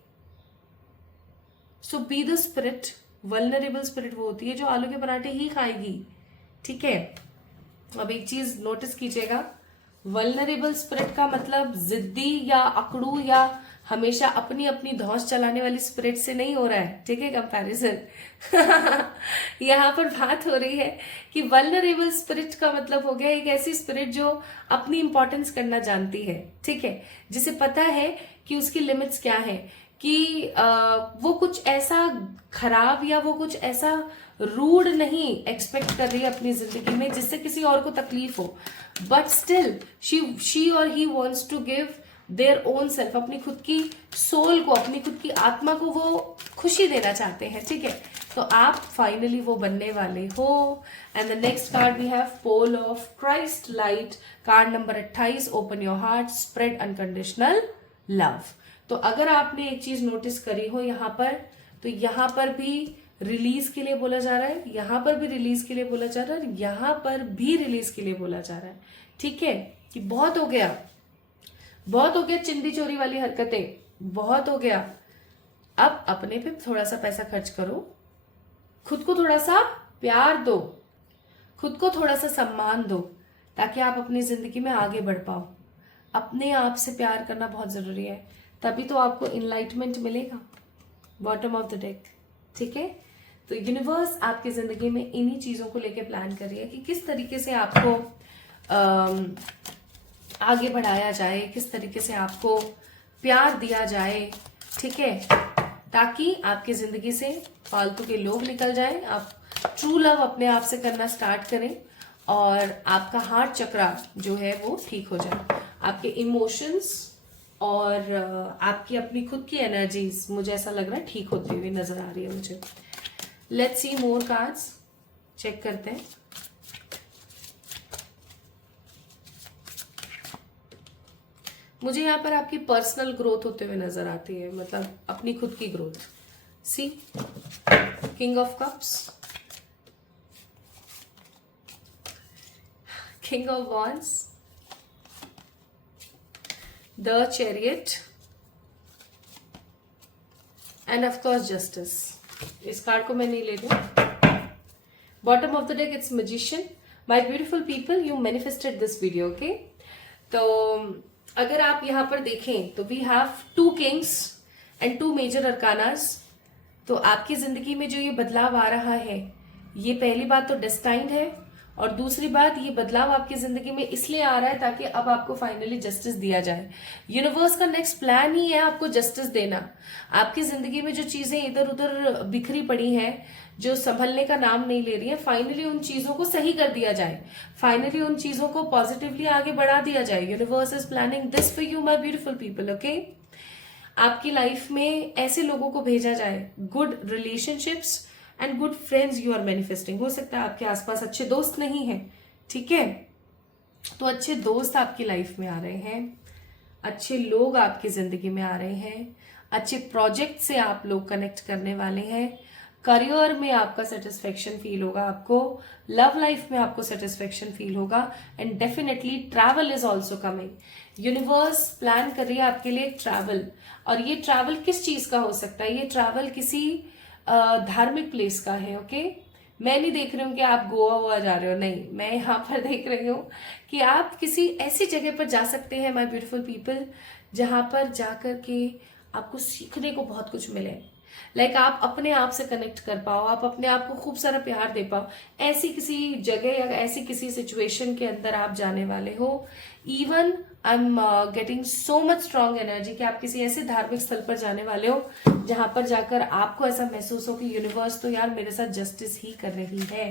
So be the spirit, vulnerable spirit वो होती है जो आलू के पराठे ही खाएगी। ठीक है, अब एक चीज नोटिस कीजिएगा, वल्नरेबल स्पिरिट का मतलब जिद्दी या अकड़ू या हमेशा अपनी अपनी धौंस चलाने वाली स्पिरिट से नहीं हो रहा है। ठीक है, कंपैरिजन यहाँ पर बात हो रही है कि वल्नरेबल स्पिरिट का मतलब हो गया एक ऐसी स्पिरिट जो अपनी इंपॉर्टेंस करना जानती है। ठीक है, जिसे पता है कि उसकी लिमिट्स क्या है, कि वो कुछ ऐसा खराब या वो कुछ ऐसा रूड नहीं एक्सपेक्ट कर रही है अपनी जिंदगी में जिससे किसी और को तकलीफ हो, बट स्टिल शी और he wants to give their own self, अपनी खुद की सोल को, अपनी खुद की आत्मा को वो खुशी देना चाहते हैं। ठीक है, तो आप फाइनली वो बनने वाले हो। And the next card we have pole of Christ light, card number 28, open your heart, spread unconditional love. तो अगर आपने एक चीज नोटिस करी हो यहाँ पर, तो यहाँ पर भी रिलीज के लिए बोला जा रहा है, यहाँ पर भी रिलीज के लिए बोला जा रहा है, यहाँ पर भी रिलीज के लिए बोला जा रहा है। ठीक है, कि बहुत हो गया चिंदी चोरी वाली हरकतें, बहुत हो गया, अब अपने पे थोड़ा सा पैसा खर्च करो, खुद को थोड़ा सा प्यार दो, खुद को थोड़ा सा सम्मान दो, ताकि आप अपनी जिंदगी में आगे बढ़ पाओ। अपने आप से प्यार करना बहुत जरूरी है, तभी तो आपको इनलाइटमेंट मिलेगा। Bottom of the deck. ठीक है, तो यूनिवर्स आपकी जिंदगी में इन्हीं चीजों को लेके प्लान कर रही है कि किस तरीके से आपको आगे बढ़ाया जाए, किस तरीके से आपको प्यार दिया जाए। ठीक है, ताकि आपकी जिंदगी से फालतू के लोग निकल जाएं, आप ट्रू लव अपने आप से करना स्टार्ट करें और आपका हार्ट चक्रा जो है वो ठीक हो जाए, आपके इमोशंस और आपकी अपनी खुद की एनर्जीज मुझे ऐसा लग रहा है ठीक होती हुई नजर आ रही है मुझे। Let's see more cards, check करते हैं। मुझे यहाँ पर आपकी पर्सनल ग्रोथ होते हुए नजर आती है, मतलब अपनी खुद की growth. See king of cups, king of wands, the chariot and of course justice. इस कार्ड को मैं नहीं ले रही। Bottom of the deck it's magician. My beautiful people, you manifested this video. Okay, तो अगर आप यहाँ पर देखें तो we have 2 kings and 2 major arcanas. तो आपकी जिंदगी में जो ये बदलाव आ रहा है, ये पहली बात तो डेस्टाइन्ड है, और दूसरी बात ये बदलाव आपकी जिंदगी में इसलिए आ रहा है ताकि अब आपको फाइनली जस्टिस दिया जाए। यूनिवर्स का नेक्स्ट प्लान ही है आपको जस्टिस देना। आपकी जिंदगी में जो चीजें इधर उधर बिखरी पड़ी हैं, जो संभलने का नाम नहीं ले रही है, फाइनली उन चीजों को सही कर दिया जाए, फाइनली उन चीजों को पॉजिटिवली आगे बढ़ा दिया जाए। Universe is planning this for you my beautiful people. Okay, आपकी लाइफ में ऐसे लोगों को भेजा जाए, good relationships and good friends you are manifesting. हो सकता है आपके आसपास अच्छे दोस्त नहीं है, ठीक है, तो अच्छे दोस्त आपकी लाइफ में आ रहे हैं, अच्छे लोग आपकी जिंदगी में आ रहे हैं, अच्छे प्रोजेक्ट से आप लोग कनेक्ट करने वाले हैं, करियर में आपका सेटिस्फेक्शन फील होगा, आपको लव लाइफ में आपको सेटिस्फेक्शन फील होगा, and definitely travel is also coming. Universe plan कर रही है आपके लिए ट्रैवल, और ये ट्रैवल किस चीज का हो सकता है? ये ट्रैवल किसी धार्मिक प्लेस का है। ओके, मैं नहीं देख रही हूँ कि आप गोवा वोवा जा रहे हो, नहीं, मैं यहाँ पर देख रही हूँ कि आप किसी ऐसी जगह पर जा सकते हैं माय ब्यूटीफुल पीपल, जहां पर जाकर के आपको सीखने को बहुत कुछ मिले, लाइक आप अपने आप से कनेक्ट कर पाओ, आप अपने आप को खूब सारा प्यार दे पाओ, ऐसी किसी जगह या ऐसी किसी सिचुएशन के अंदर आप जाने वाले हो। Even I am getting so much strong energy कि आप किसी ऐसे धार्मिक स्थल पर जाने वाले हो जहां पर जाकर आपको ऐसा महसूस हो कि यूनिवर्स तो यार मेरे साथ जस्टिस ही कर रही है,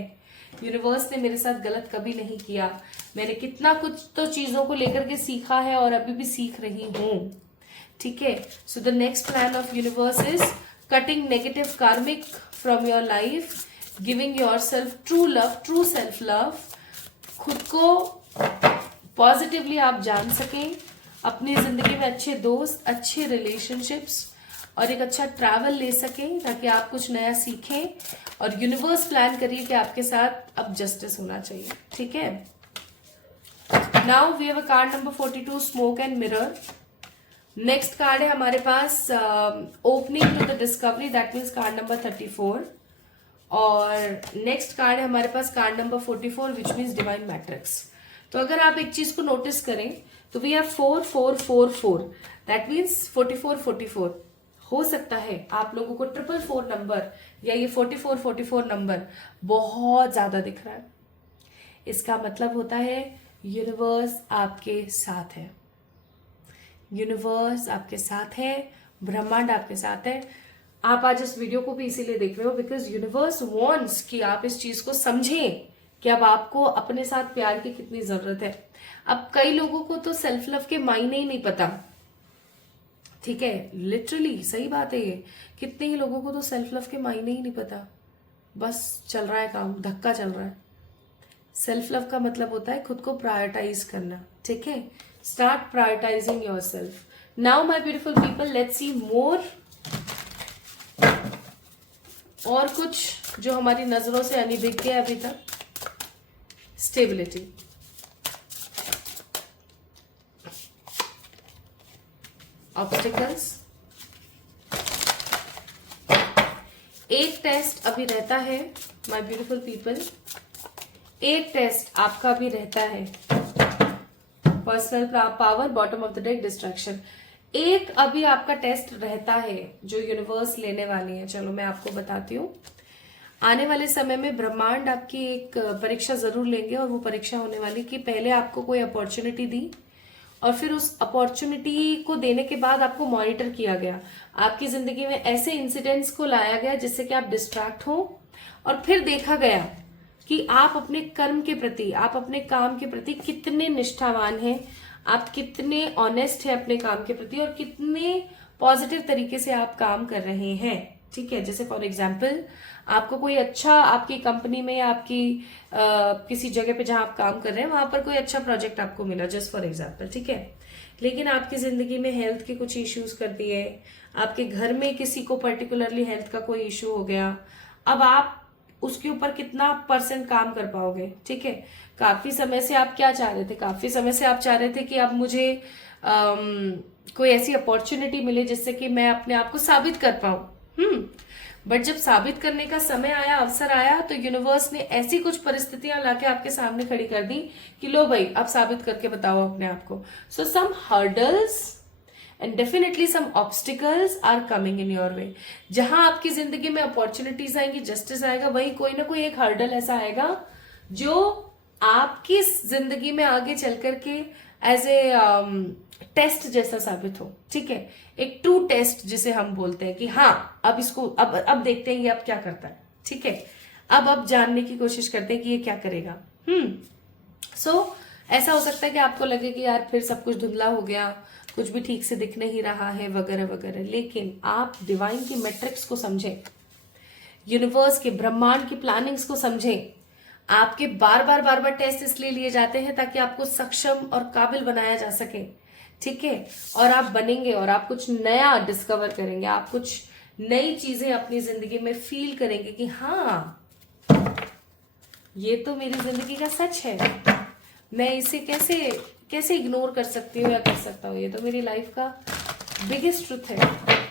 यूनिवर्स ने मेरे साथ गलत कभी नहीं किया, मैंने कितना कुछ तो चीजों को लेकर के सीखा है और अभी भी सीख रही हूं। ठीक है, so the next plan of universe is cutting negative karmic from your life, giving yourself true love, true self love. खुद को पॉजिटिवली आप जान सकें, अपनी जिंदगी में अच्छे दोस्त, अच्छे रिलेशनशिप्स और एक अच्छा ट्रैवल ले सकें ताकि आप कुछ नया सीखें। और यूनिवर्स प्लान करिए कि आपके साथ अब जस्टिस होना चाहिए। ठीक है, now we have a card number 42, smoke and mirror. Next card है हमारे पास opening to the discovery, that means card number 34। और नेक्स्ट कार्ड है हमारे पास card number 44 which means divine matrix. तो अगर आप एक चीज को नोटिस करें तो वी हैव 4 4 4 4, दैट मीन्स 44 44। हो सकता है आप लोगों को 444 नंबर या ये 44 44 नंबर बहुत ज्यादा दिख रहा है। इसका मतलब होता है यूनिवर्स आपके साथ है, यूनिवर्स आपके साथ है, ब्रह्मांड आपके साथ है। आप आज इस वीडियो को भी इसीलिए देख रहे हो बिकॉज यूनिवर्स वांट्स कि आप इस चीज को समझें कि अब आपको अपने साथ प्यार की कितनी जरूरत है। अब कई लोगों को तो सेल्फ लव के मायने ही नहीं पता। ठीक है, लिटरली सही बात है ये, कितने ही लोगों को तो सेल्फ लव के मायने ही नहीं पता, बस चल रहा है काम, धक्का चल रहा है। सेल्फ लव का मतलब होता है खुद को प्रायोरिटाइज करना। ठीक है, start prioritising yourself. Now my beautiful people, let's see more. और कुछ जो हमारी नजरों से अनिभिज्ञ है अभी तक, स्टेबिलिटी। ऑब्स्टिकल्स। एक टेस्ट अभी रहता है माय ब्यूटीफुल पीपल, एक टेस्ट आपका भी रहता है। Personal power, bottom of the deck, distraction. एक अभी आपका टेस्ट रहता है जो यूनिवर्स लेने वाली है। चलो मैं आपको बताती हूँ। आने वाले समय में ब्रह्मांड आपकी एक परीक्षा जरूर लेंगे और वो परीक्षा होने वाली कि पहले आपको कोई अपॉर्चुनिटी दी और फिर उस अपॉर्चुनिटी को देने के बाद आपको मॉनिटर किया गया, आपकी जिंदगी में ऐसे इंसिडेंट्स को लाया गया जिससे कि आप डिस्ट्रैक्ट हो और फिर देखा गया कि आप अपने कर्म के प्रति, आप अपने काम के प्रति कितने निष्ठावान हैं, आप कितने ऑनेस्ट हैं अपने काम के प्रति और कितने पॉजिटिव तरीके से आप काम कर रहे हैं। ठीक है, जैसे फॉर एग्जाम्पल आपको कोई अच्छा, आपकी कंपनी में या आपकी किसी जगह पे जहां आप काम कर रहे हैं वहां पर कोई अच्छा प्रोजेक्ट आपको मिला, जस्ट फॉर एग्जाम्पल। ठीक है, लेकिन आपकी जिंदगी में हेल्थ के कुछ इश्यूज कर दिए, आपके घर में किसी को पर्टिकुलरली हेल्थ का कोई इश्यू हो गया, अब आप उसके ऊपर कितना % काम कर पाओगे। ठीक है, काफी समय से आप क्या चाह रहे थे, काफी समय से आप चाह रहे थे कि अब मुझे कोई ऐसी अपॉर्चुनिटी मिले जिससे कि मैं अपने आप को साबित कर पाऊं। बट जब साबित करने का समय आया, अवसर आया, तो यूनिवर्स ने ऐसी कुछ परिस्थितियां लाके आपके सामने खड़ी कर दी कि लो भाई अब साबित करके बताओ अपने आप को। So some hurdles and definitely some obstacles are coming in your way. जहां आपकी जिंदगी में अपॉर्चुनिटीज आएंगी, जस्टिस आएगा, वहीं कोई ना कोई एक हर्डल ऐसा आएगा जो आपकी जिंदगी में आगे चल करके एज ए टेस्ट जैसा साबित हो। ठीक है, एक ट्रू टेस्ट जिसे हम बोलते हैं कि हाँ अब इसको अब देखते हैं ये अब क्या करता है। ठीक है, अब जानने की कोशिश करते हैं कि ये क्या करेगा। सो ऐसा हो सकता है कि आपको लगे कि यार फिर सब कुछ धुंधला हो गया, कुछ भी ठीक से दिख नहीं रहा है वगैरह वगैरह, लेकिन आप डिवाइन की मैट्रिक्स को समझें, यूनिवर्स के, ब्रह्मांड की प्लानिंग्स को समझें। आपके बार बार टेस्ट इसलिए लिए जाते हैं ताकि आपको सक्षम और काबिल बनाया जा सके। ठीक है, और आप बनेंगे और आप कुछ नया डिस्कवर करेंगे, आप कुछ नई चीजें अपनी जिंदगी में फील करेंगे कि हाँ ये तो मेरी जिंदगी का सच है, मैं इसे कैसे इग्नोर कर सकती हूँ या कर सकता हूँ, ये तो मेरी लाइफ का बिगेस्ट ट्रुथ है।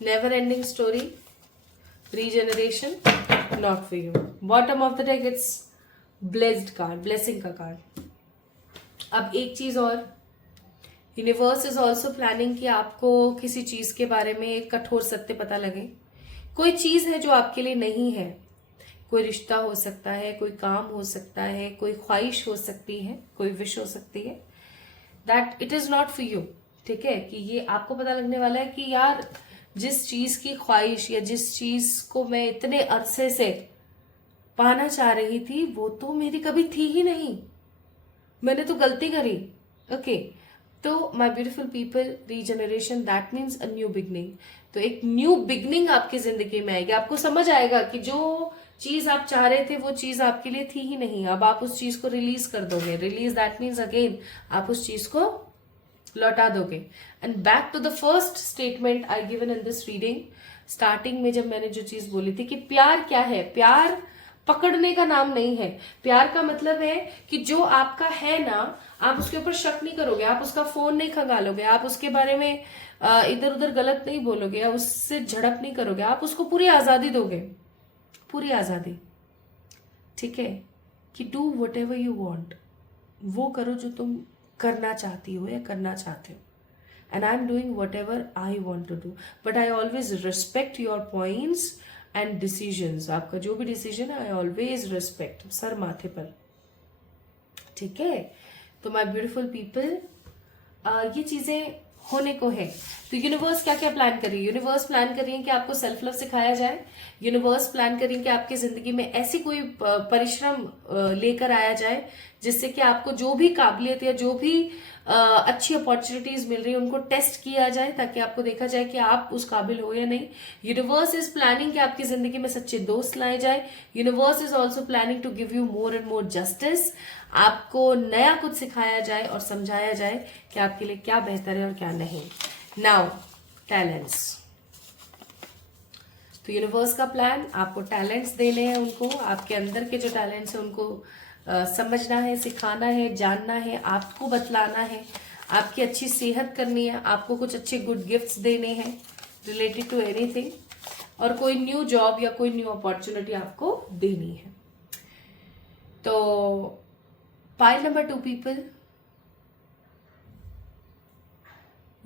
Never ending story, regeneration not for you. Bottom of the deck it's blessed card, blessing का कार्ड। अब एक चीज और, यूनिवर्स इज ऑल्सो प्लानिंग कि आपको किसी चीज के बारे में एक कठोर सत्य पता लगे। कोई चीज है जो आपके लिए नहीं है, कोई रिश्ता हो सकता है, कोई काम हो सकता है, कोई ख्वाहिश हो सकती है, कोई विश हो सकती है, that it is not for you. ठीक है, कि ये आपको पता लगने वाला है कि यार जिस चीज की ख्वाहिश या जिस चीज को मैं इतने अरसे से पाना चाह रही थी वो तो मेरी कभी थी ही नहीं, मैंने तो गलती करी। ओके, तो my beautiful people, regeneration that means a new beginning. तो एक न्यू बिगनिंग आपकी जिंदगी में आएगी। आपको समझ आएगा कि जो चीज आप चाह रहे थे वो चीज आपके लिए थी ही नहीं, अब आप उस चीज को रिलीज कर दोगे। रिलीज दैट मीन्स अगेन आप उस चीज को लौटा दोगे। And back to the first statement I given in this reading, starting में जब मैंने जो चीज बोली थी कि प्यार क्या है, प्यार पकड़ने का नाम नहीं है। प्यार का मतलब है कि जो आपका है ना, आप उसके ऊपर शक नहीं करोगे, आप उसका फोन नहीं खंगालोगे, आप उसके बारे में इधर उधर गलत नहीं बोलोगे या उससे झड़प नहीं करोगे, आप उसको पूरी आजादी दोगे, पूरी आजादी। ठीक है, कि do what ever you want, वो करो जो तुम करना चाहती हो या करना चाहते हो। And I am doing whatever I want to do, but I always respect your points and decisions. आपका जो भी डिसीजन है आई ऑलवेज रिस्पेक्ट, सर माथे पर। ठीक है, तो माय ब्यूटीफुल पीपल, ये चीजें होने को है। तो यूनिवर्स क्या क्या प्लान कर रही है? यूनिवर्स प्लान कर रही है कि आपको सेल्फ लव सिखाया जाए। यूनिवर्स प्लान कर रही है कि आपकी जिंदगी में ऐसी कोई परिश्रम लेकर आया जाए जिससे कि आपको जो भी काबिलियत या जो भी अच्छी अपॉर्चुनिटीज मिल रही है उनको टेस्ट किया जाए, ताकि आपको देखा जाए कि आप उस काबिल हो या नहीं। यूनिवर्स इज प्लानिंग कि आपकी जिंदगी में सच्चे दोस्त लाए जाए। Universe is also planning to give you more and more justice. आपको नया कुछ सिखाया जाए और समझाया जाए कि आपके लिए क्या बेहतर है और क्या नहीं। नाउ टैलेंट्स, तो यूनिवर्स का प्लान आपको टैलेंट्स देने हैं, उनको आपके अंदर के जो टैलेंट्स हैं उनको समझना है, सिखाना है, जानना है, आपको बतलाना है, आपकी अच्छी सेहत करनी है, आपको कुछ अच्छे गुड गिफ्ट्स देने हैं रिलेटेड टू एनीथिंग, और कोई न्यू जॉब या कोई न्यू अपॉर्चुनिटी आपको देनी है। तो पाइल नंबर 2 पीपल,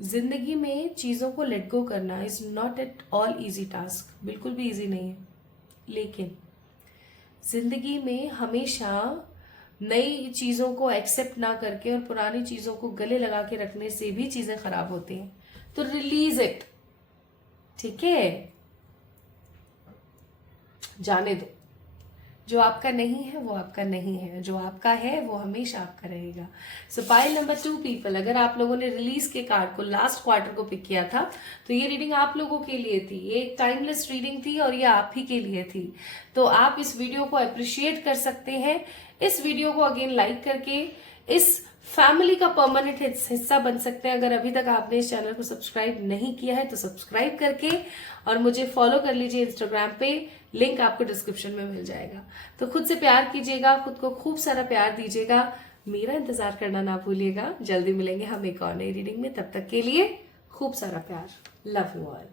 जिंदगी में चीजों को लेट गो करना is not at all easy task, बिल्कुल भी इजी नहीं है। लेकिन जिंदगी में हमेशा नई चीजों को एक्सेप्ट ना करके और पुरानी चीजों को गले लगा के रखने से भी चीजें खराब होती हैं। तो रिलीज इट, ठीक है, जाने दो। जो आपका नहीं है वो आपका नहीं है, जो आपका है वो हमेशा आपका रहेगा। सो पाइल नंबर 2 पीपल, अगर आप लोगों ने रिलीज के कार्ड को लास्ट क्वार्टर को पिक किया था तो ये रीडिंग आप लोगों के लिए थी, ये एक टाइमलेस रीडिंग थी और ये आप ही के लिए थी। तो आप इस वीडियो को अप्रिशिएट कर सकते हैं, इस वीडियो को अगेन लाइक करके इस फैमिली का परमानेंट हिस्सा बन सकते हैं। अगर अभी तक आपने इस चैनल को सब्सक्राइब नहीं किया है तो सब्सक्राइब करके और मुझे फॉलो कर लीजिए इंस्टाग्राम पे, लिंक आपको डिस्क्रिप्शन में मिल जाएगा। तो खुद से प्यार कीजिएगा, खुद को खूब सारा प्यार दीजिएगा, मेरा इंतजार करना ना भूलिएगा। जल्दी मिलेंगे हम एक और नई रीडिंग में, तब तक के लिए खूब सारा प्यार। Love you all.